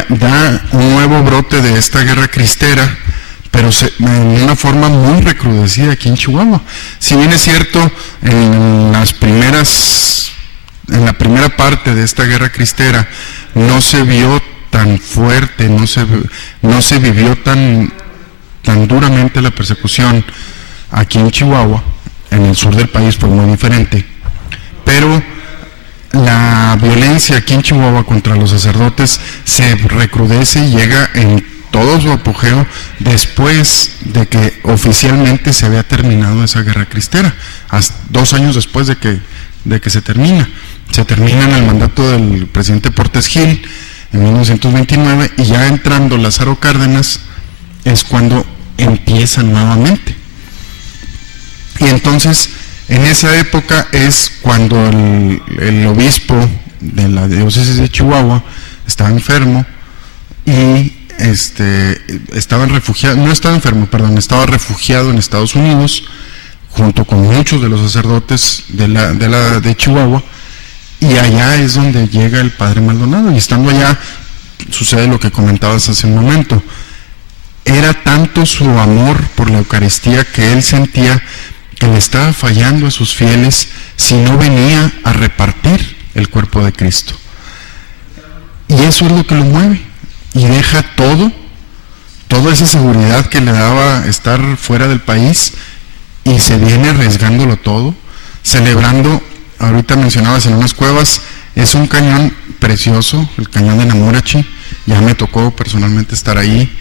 Da un nuevo brote de esta guerra cristera, pero en una forma muy recrudecida aquí en Chihuahua. Si bien es cierto, en la primera parte de esta guerra cristera no se vio tan fuerte, no se vivió tan duramente la persecución. Aquí en Chihuahua, en el sur del país, fue muy diferente, pero la violencia aquí en Chihuahua contra los sacerdotes se recrudece y llega en todo su apogeo después de que oficialmente se había terminado esa guerra cristera, 2 años después de que se termina. Se termina en el mandato del presidente Portes Gil en 1929, y ya entrando Lázaro Cárdenas es cuando empieza nuevamente. Y entonces, en esa época es cuando el obispo de la diócesis de Chihuahua estaba enfermo y estaba refugiado en Estados Unidos, junto con muchos de los sacerdotes de Chihuahua, y allá es donde llega el padre Maldonado, y estando allá sucede lo que comentabas hace un momento. Era tanto su amor por la Eucaristía que él sentía que le estaba fallando a sus fieles si no venía a repartir el cuerpo de Cristo. Y eso es lo que lo mueve, y deja toda esa seguridad que le daba estar fuera del país, y se viene arriesgándolo todo, celebrando. Ahorita mencionabas en unas cuevas, es un cañón precioso, el cañón de Namorachi, ya me tocó personalmente estar ahí,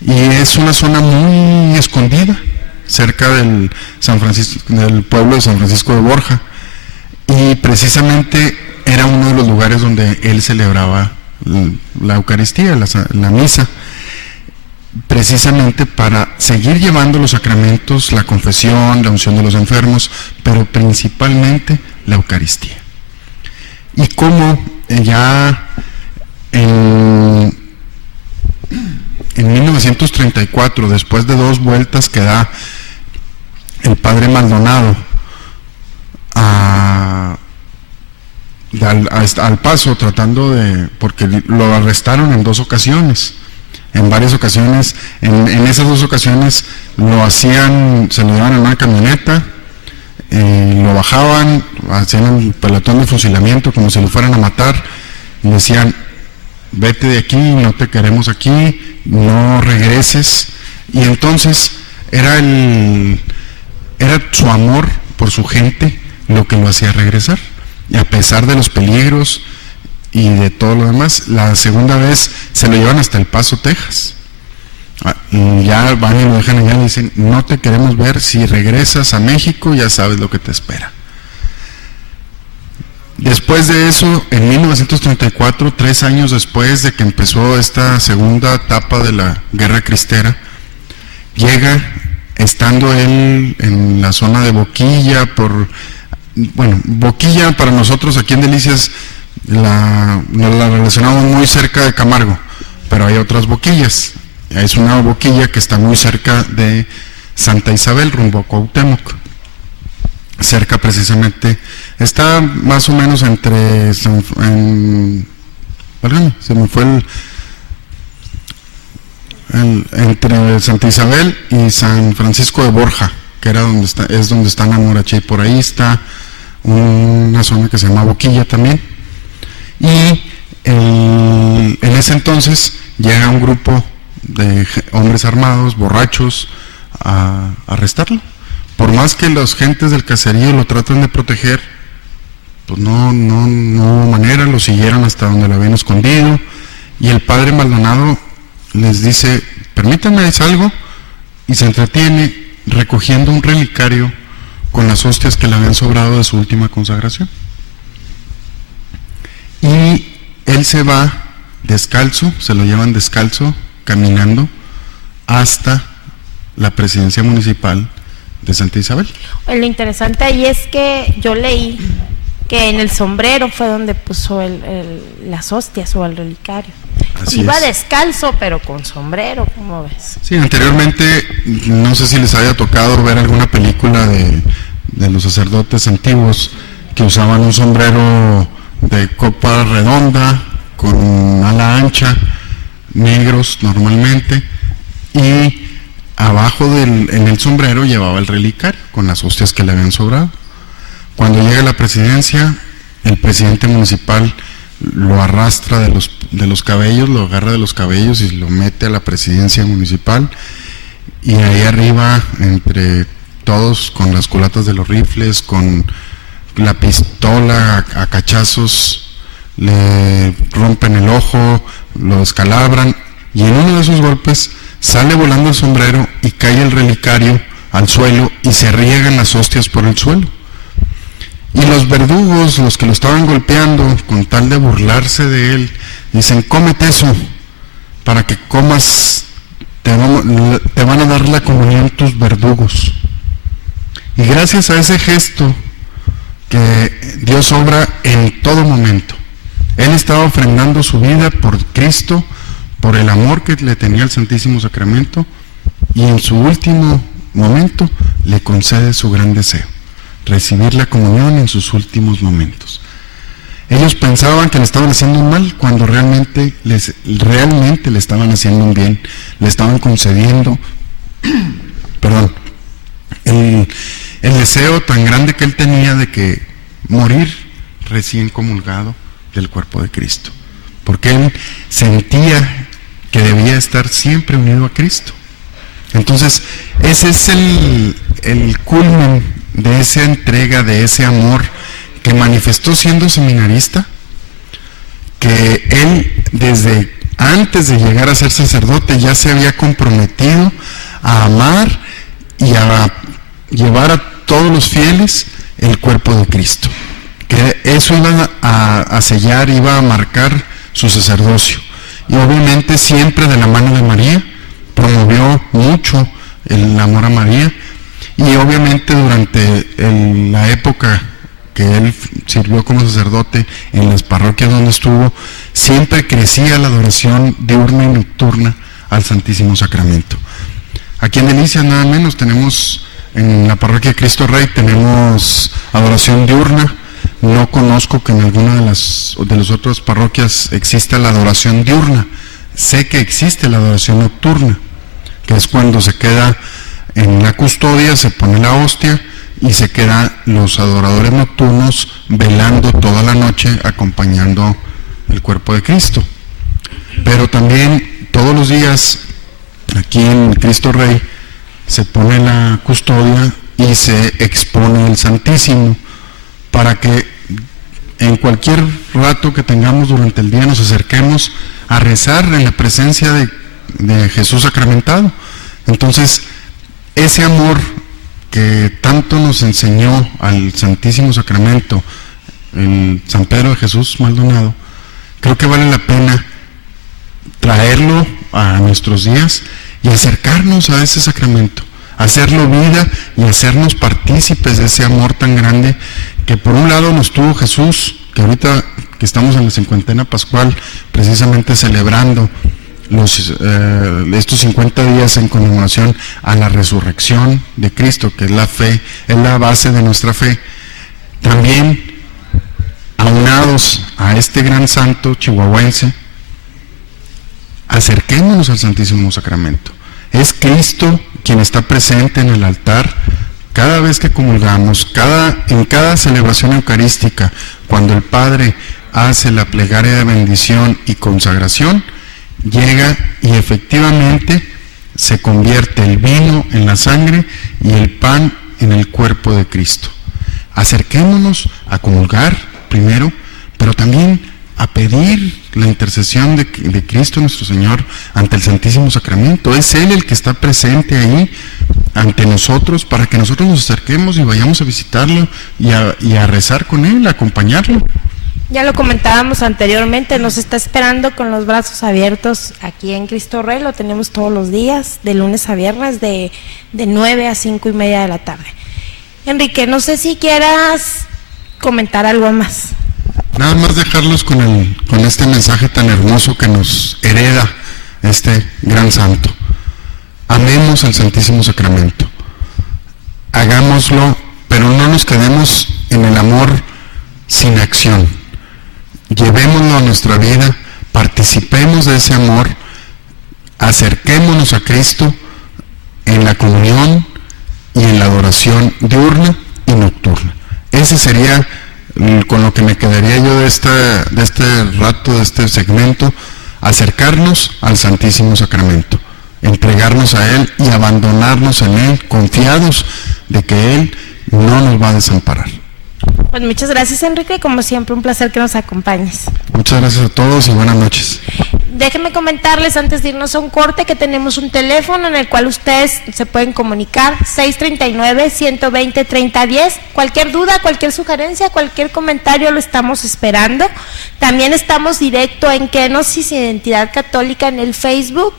y es una zona muy escondida, cerca del pueblo de San Francisco de Borja, y precisamente era uno de los lugares donde él celebraba la Eucaristía, la misa, precisamente para seguir llevando los sacramentos, la confesión, la unción de los enfermos, pero principalmente la Eucaristía. Y como ya en 1934, después de 2 vueltas que da el padre Maldonado al Paso, tratando porque lo arrestaron en 2 ocasiones, en varias ocasiones, en esas 2 ocasiones se lo llevaban en una camioneta, lo bajaban, hacían un pelotón de fusilamiento como si lo fueran a matar, y decían: vete de aquí, no te queremos aquí, no regreses. Y entonces era su amor por su gente lo que lo hacía regresar, y a pesar de los peligros y de todo lo demás. La segunda vez se lo llevan hasta El Paso, Texas. Y ya van y lo dejan allá y dicen: no te queremos ver, si regresas a México ya sabes lo que te espera. Después de eso, en 1934, 3 años después de que empezó esta segunda etapa de la guerra cristera, llega, estando él en la zona de Boquilla, Boquilla para nosotros aquí en Delicias nos la relacionamos muy cerca de Camargo, pero hay otras boquillas. Es una boquilla que está muy cerca de Santa Isabel, rumbo a Cuauhtémoc, cerca precisamente, está más o menos entre entre Santa Isabel y San Francisco de Borja, que era donde está Namorachi, y por ahí está una zona que se llama Boquilla también. Y en ese entonces llega un grupo de hombres armados, borrachos, a arrestarlo. Por más que las gentes del caserío lo tratan de proteger, pues no hubo manera, lo siguieron hasta donde lo habían escondido, y el padre Maldonado les dice: permítanme, salgo, y se entretiene recogiendo un relicario con las hostias que le habían sobrado de su última consagración. Y él se va descalzo, se lo llevan descalzo, caminando hasta la presidencia municipal de Santa Isabel. Lo interesante ahí es que yo leí que en el sombrero fue donde puso las hostias o el relicario. Iba descalzo, pero con sombrero, ¿cómo ves? Sí, anteriormente, no sé si les haya tocado ver alguna película de los sacerdotes antiguos que usaban un sombrero de copa redonda, con ala ancha, negros normalmente, y abajo en el sombrero llevaba el relicario con las hostias que le habían sobrado. Cuando llega a la presidencia, el presidente municipal lo arrastra de los cabellos, lo agarra de los cabellos y lo mete a la presidencia municipal, y ahí arriba, entre todos, con las culatas de los rifles, con la pistola a cachazos, le rompen el ojo, lo descalabran, y en uno de esos golpes sale volando el sombrero y cae el relicario al suelo y se riegan las hostias por el suelo. Y los verdugos, los que lo estaban golpeando, con tal de burlarse de él, dicen: cómete eso, para que comas, te van a dar la comunión tus verdugos. Y gracias a ese gesto que Dios obra en todo momento, él estaba ofrendando su vida por Cristo, por el amor que le tenía al Santísimo Sacramento, y en su último momento le concede su gran deseo: recibir la comunión en sus últimos momentos. Ellos pensaban que le estaban haciendo un mal, cuando realmente le estaban haciendo un bien, le estaban concediendo el deseo tan grande que él tenía de que morir recién comulgado del cuerpo de Cristo, porque él sentía que debía estar siempre unido a Cristo. Entonces, ese es el culmen de esa entrega, de ese amor que manifestó siendo seminarista, que él desde antes de llegar a ser sacerdote ya se había comprometido a amar y a llevar a todos los fieles el cuerpo de Cristo, que eso iba a sellar, iba a marcar su sacerdocio. Y obviamente siempre de la mano de María, promovió mucho el amor a María, y obviamente durante la época que él sirvió como sacerdote en las parroquias donde estuvo, siempre crecía la adoración diurna y nocturna al Santísimo Sacramento. Aquí en Delicias nada menos tenemos, en la parroquia Cristo Rey tenemos adoración diurna. No conozco que en alguna de las otras parroquias exista la adoración diurna. Sé que existe la adoración nocturna, que es cuando se queda en la custodia, se pone la hostia y se quedan los adoradores nocturnos velando toda la noche acompañando el cuerpo de Cristo. Pero también todos los días aquí en Cristo Rey se pone la custodia y se expone el Santísimo, para que en cualquier rato que tengamos durante el día nos acerquemos a rezar en la presencia de Jesús sacramentado. Entonces, ese amor que tanto nos enseñó al Santísimo Sacramento en San Pedro de Jesús Maldonado, creo que vale la pena traerlo a nuestros días y acercarnos a ese sacramento, hacerlo vida y hacernos partícipes de ese amor tan grande que por un lado nos tuvo Jesús, que ahorita que estamos en la cincuentena pascual, precisamente celebrando estos 50 días en conmemoración a la resurrección de Cristo, que es la fe, es la base de nuestra fe. También, aunados a este gran santo chihuahuense, acerquémonos al Santísimo Sacramento. Es Cristo quien está presente en el altar cada vez que comulgamos, en cada celebración eucarística, cuando el Padre hace la plegaria de bendición y consagración, llega y efectivamente se convierte el vino en la sangre y el pan en el cuerpo de Cristo. Acerquémonos a comulgar primero, pero también a pedir la intercesión de Cristo nuestro Señor ante el Santísimo Sacramento. Es Él el que está presente ahí ante nosotros, para que nosotros nos acerquemos y vayamos a visitarlo y a rezar con Él, a acompañarlo. Ya lo comentábamos anteriormente, nos está esperando con los brazos abiertos aquí en Cristo Rey. Lo tenemos todos los días, de lunes a viernes, de 9 a 5:30 de la tarde. Enrique, no sé si quieras comentar algo más. Nada más dejarlos con este mensaje tan hermoso que nos hereda este gran santo. Amemos al Santísimo Sacramento. Hagámoslo, pero no nos quedemos en el amor sin acción. Llevémoslo a nuestra vida, participemos de ese amor, acerquémonos a Cristo en la comunión y en la adoración diurna y nocturna. Ese sería con lo que me quedaría yo de este rato, de este segmento: acercarnos al Santísimo Sacramento, entregarnos a Él y abandonarnos en Él, confiados de que Él no nos va a desamparar. Pues muchas gracias, Enrique, como siempre un placer que nos acompañes. Muchas gracias a todos y buenas noches. déjenme comentarles antes de irnos a un corte que tenemos un teléfono en el cual ustedes se pueden comunicar, 639-120-3010. Cualquier duda, cualquier sugerencia, cualquier comentario lo estamos esperando. También estamos directo en Kenosis Identidad Católica en el Facebook.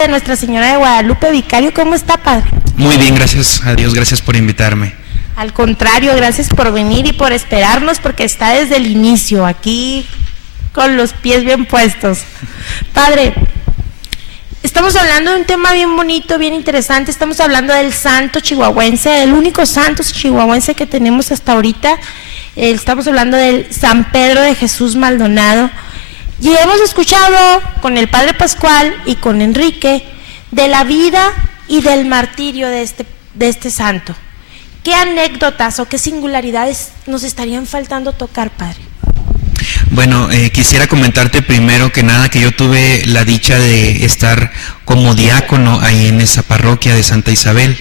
De Nuestra Señora de Guadalupe. Vicario, ¿cómo está, padre? Muy bien, gracias a Dios, gracias por invitarme. Al contrario, gracias por venir y por esperarnos, porque está desde el inicio, aquí con los pies bien puestos. Padre, estamos hablando de un tema bien bonito, bien interesante, estamos hablando del santo chihuahuense, el único santo chihuahuense que tenemos hasta ahorita. Estamos hablando del San Pedro de Jesús Maldonado. Y hemos escuchado con el Padre Pascual y con Enrique de la vida y del martirio de este santo. ¿Qué anécdotas o qué singularidades nos estarían faltando tocar, padre? Bueno, quisiera comentarte primero que nada que yo tuve la dicha de estar como diácono ahí en esa parroquia de Santa Isabel.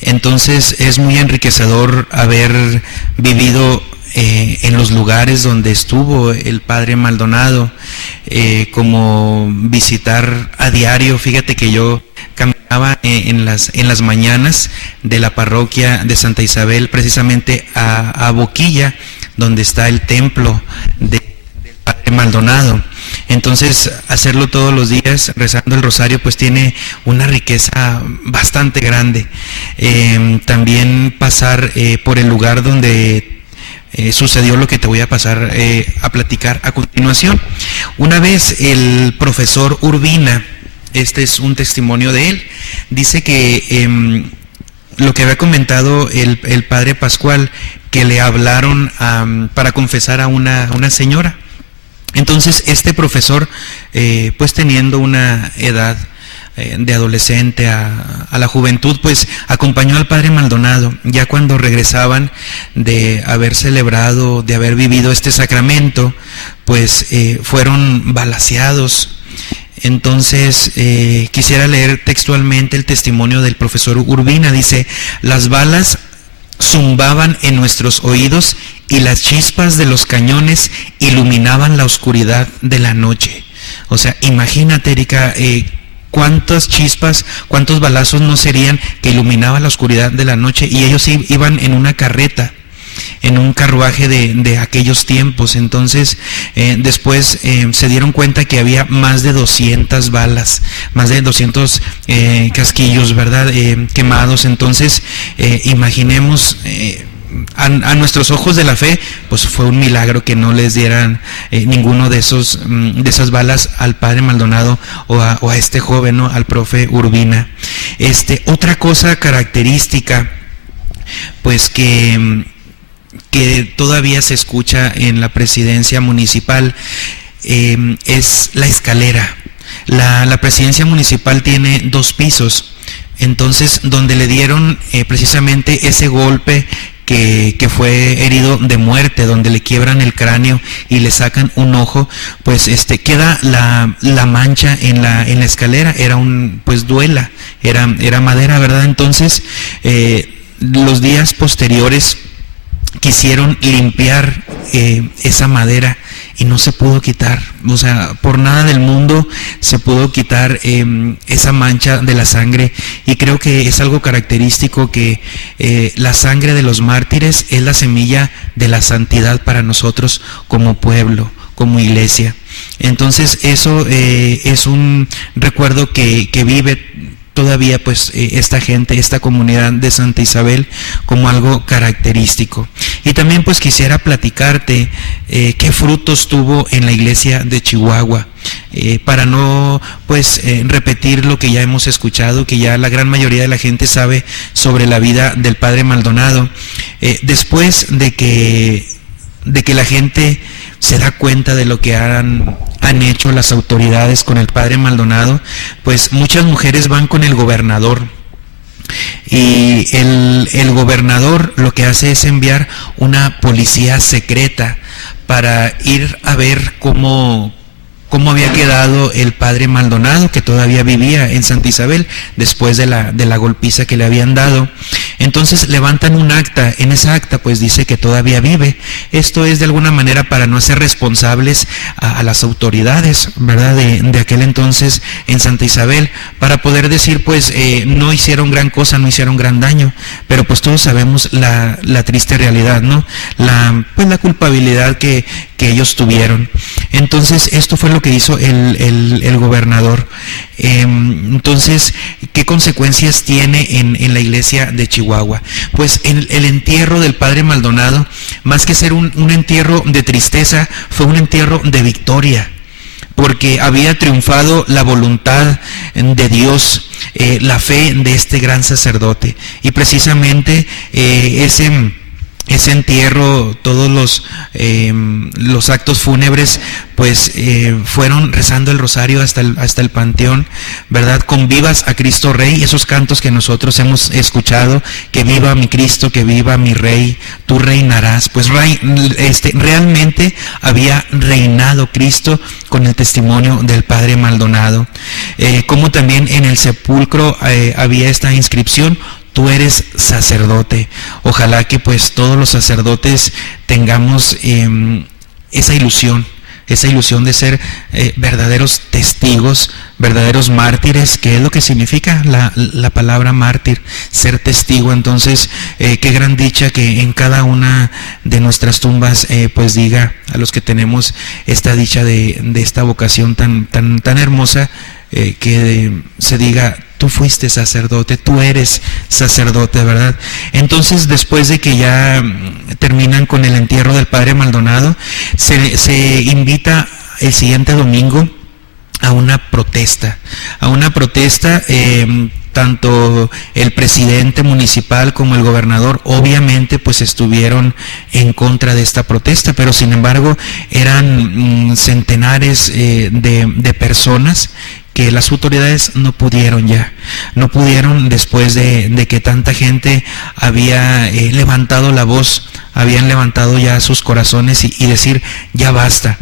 Entonces es muy enriquecedor haber vivido en los lugares donde estuvo el Padre Maldonado, como visitar a diario. Fíjate que yo caminaba en las mañanas de la parroquia de Santa Isabel, precisamente a Boquilla, donde está el templo del Padre Maldonado. Entonces, hacerlo todos los días rezando el rosario, pues tiene una riqueza bastante grande. También pasar por el lugar donde sucedió lo que te voy a pasar a platicar a continuación. Una vez el profesor Urbina, este es un testimonio de él, dice que lo que había comentado el padre Pascual, que le hablaron para confesar a una señora. Entonces este profesor, pues teniendo una edad de adolescente a la juventud, pues acompañó al Padre Maldonado. Ya cuando regresaban de haber celebrado, de haber vivido este sacramento, pues fueron balaceados. Entonces quisiera leer textualmente el testimonio del profesor Urbina. Dice: las balas zumbaban en nuestros oídos y las chispas de los cañones iluminaban la oscuridad de la noche. O sea, imagínate, Erika, cuántas chispas, cuántos balazos no serían que iluminaban la oscuridad de la noche, y ellos iban en una carreta, en un carruaje de aquellos tiempos. Entonces después se dieron cuenta que había más de 200 balas, más de 200 casquillos, ¿verdad?, quemados. Entonces imaginemos, a nuestros ojos de la fe, pues fue un milagro que no les dieran ninguno de esas balas al Padre Maldonado o a este joven, ¿no?, al profe Urbina. Otra cosa característica, pues que todavía se escucha en la presidencia municipal, es la escalera. La presidencia municipal tiene 2 pisos. Entonces, donde le dieron precisamente ese golpe que fue herido de muerte, donde le quiebran el cráneo y le sacan un ojo, pues queda la mancha en la escalera. Era pues duela, era madera, ¿verdad? Entonces los días posteriores quisieron limpiar esa madera y no se pudo quitar. O sea, por nada del mundo se pudo quitar esa mancha de la sangre. Y creo que es algo característico que la sangre de los mártires es la semilla de la santidad para nosotros como pueblo, como iglesia. Entonces eso es un recuerdo que vive todavía, pues esta gente, esta comunidad de Santa Isabel, como algo característico. Y también pues quisiera platicarte qué frutos tuvo en la iglesia de Chihuahua, para no pues repetir lo que ya hemos escuchado, que ya la gran mayoría de la gente sabe sobre la vida del Padre Maldonado. Después de que la gente se da cuenta de lo que han hecho las autoridades con el Padre Maldonado, pues muchas mujeres van con el gobernador, y el gobernador lo que hace es enviar una policía secreta para ir a ver cómo había quedado el Padre Maldonado, que todavía vivía en Santa Isabel después de la golpiza que le habían dado. Entonces levantan un acta, en esa acta pues dice que todavía vive. Esto es de alguna manera para no hacer responsables a las autoridades, ¿verdad? De aquel entonces en Santa Isabel, para poder decir pues no hicieron gran cosa, no hicieron gran daño, pero pues todos sabemos la triste realidad, ¿no? La culpabilidad que ellos tuvieron. Entonces esto fue lo que hizo el gobernador. Entonces, ¿qué consecuencias tiene en la iglesia de Chihuahua? Pues el entierro del padre Maldonado, más que ser un entierro de tristeza, fue un entierro de victoria, porque había triunfado la voluntad de Dios, la fe de este gran sacerdote, y precisamente ese entierro, todos los actos fúnebres, pues fueron rezando el rosario hasta el panteón, ¿verdad? Con vivas a Cristo Rey, esos cantos que nosotros hemos escuchado, que viva mi Cristo, que viva mi Rey, tú reinarás. Pues realmente había reinado Cristo con el testimonio del padre Maldonado. Como también en el sepulcro había esta inscripción: tú eres sacerdote. Ojalá que pues todos los sacerdotes tengamos esa ilusión de ser verdaderos testigos, verdaderos mártires, que es lo que significa la palabra mártir, ser testigo. Entonces, qué gran dicha que en cada una de nuestras tumbas pues diga, a los que tenemos esta dicha de esta vocación tan hermosa, que se diga: tú fuiste sacerdote, tú eres sacerdote, ¿verdad? Entonces, después de que ya terminan con el entierro del padre Maldonado, se invita el siguiente domingo a una protesta, tanto el presidente municipal como el gobernador obviamente pues estuvieron en contra de esta protesta, pero sin embargo eran centenares de personas que las autoridades no pudieron después de que tanta gente había levantado la voz, habían levantado ya sus corazones y decir: ya basta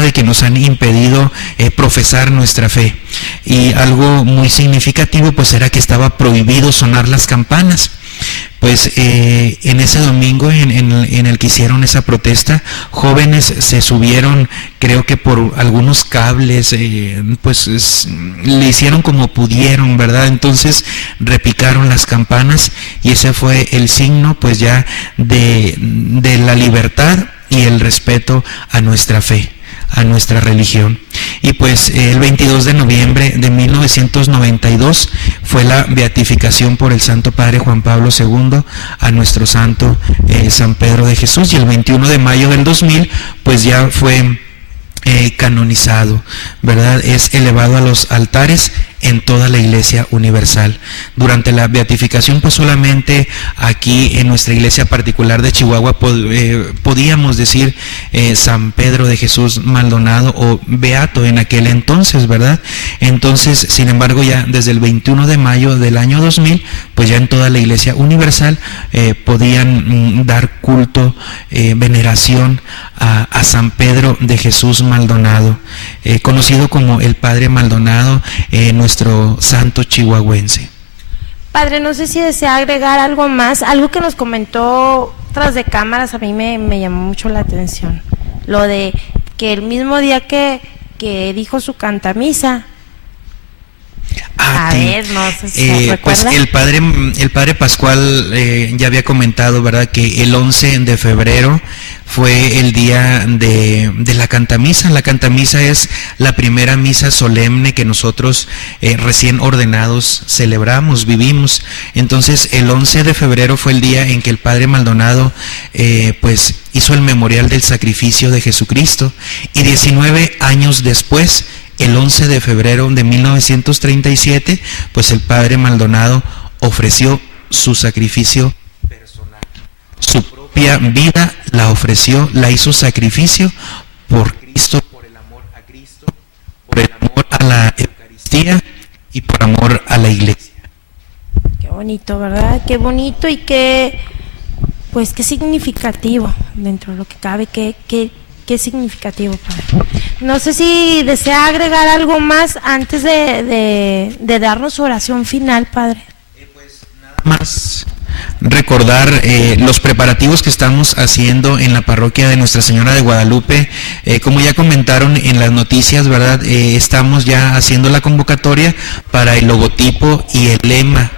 de que nos han impedido profesar nuestra fe. Y algo muy significativo pues era que estaba prohibido sonar las campanas. Pues en ese domingo en el que hicieron esa protesta, jóvenes se subieron, creo que por algunos cables, le hicieron como pudieron, ¿verdad? Entonces repicaron las campanas y ese fue el signo pues ya de la libertad y el respeto a nuestra fe, a nuestra religión. Y pues el 22 de noviembre de 1992 fue la beatificación por el Santo Padre Juan Pablo II a nuestro santo San Pedro de Jesús, y el 21 de mayo del 2000 pues ya fue canonizado, ¿verdad? Es elevado a los altares en toda la Iglesia Universal. Durante la beatificación pues solamente aquí en nuestra iglesia particular de Chihuahua podíamos decir San Pedro de Jesús Maldonado o Beato en aquel entonces, ¿verdad? Entonces, sin embargo, ya desde el 21 de mayo del año 2000 pues ya en toda la Iglesia Universal podían dar culto, veneración a San Pedro de Jesús Maldonado, conocido como el Padre Maldonado, nuestro santo chihuahuense. Padre, no sé si desea agregar algo más, algo que nos comentó tras de cámaras, a mí me llamó mucho la atención, lo de que el mismo día que dijo su cantamisa, no sé si recuerda. Pues el padre Pascual ya había comentado, ¿verdad?, que el 11 de febrero fue el día de la cantamisa. La cantamisa es la primera misa solemne que nosotros recién ordenados celebramos, vivimos. Entonces el 11 de febrero fue el día en que el padre Maldonado pues hizo el memorial del sacrificio de Jesucristo, y 19 años después, el 11 de febrero de 1937, pues el padre Maldonado ofreció su sacrificio personal. Su propia vida la ofreció, la hizo sacrificio por Cristo, por el amor a Cristo, por el amor a la Eucaristía y por amor a la Iglesia. Qué bonito, ¿verdad? Qué bonito y qué significativo dentro de lo que cabe, qué significativo, padre. No sé si desea agregar algo más antes de darnos su oración final, padre. Pues recordar los preparativos que estamos haciendo en la parroquia de Nuestra Señora de Guadalupe. Como ya comentaron en las noticias, ¿verdad? Estamos ya haciendo la convocatoria para el logotipo y el lema.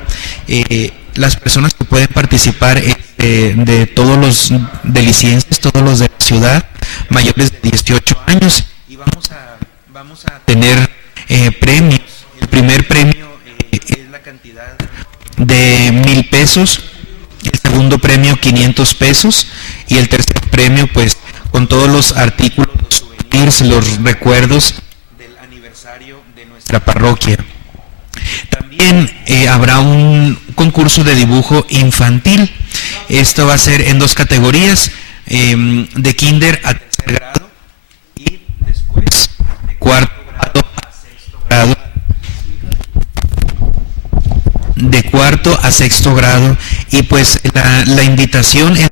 Las personas que pueden participar de todos los delicienses, todos los de la ciudad, mayores de 18 años, y vamos a tener premios. El primer premio es la cantidad de 1,000 pesos, el segundo premio 500 pesos y el tercer premio pues con todos los artículos, los souvenirs, los recuerdos del aniversario de nuestra parroquia. También habrá un concurso de dibujo infantil. Esto va a ser en 2 categorías, de kinder a 3er grado y después de 4º grado a 6º grado. De 4º a 6º grado, y pues la invitación es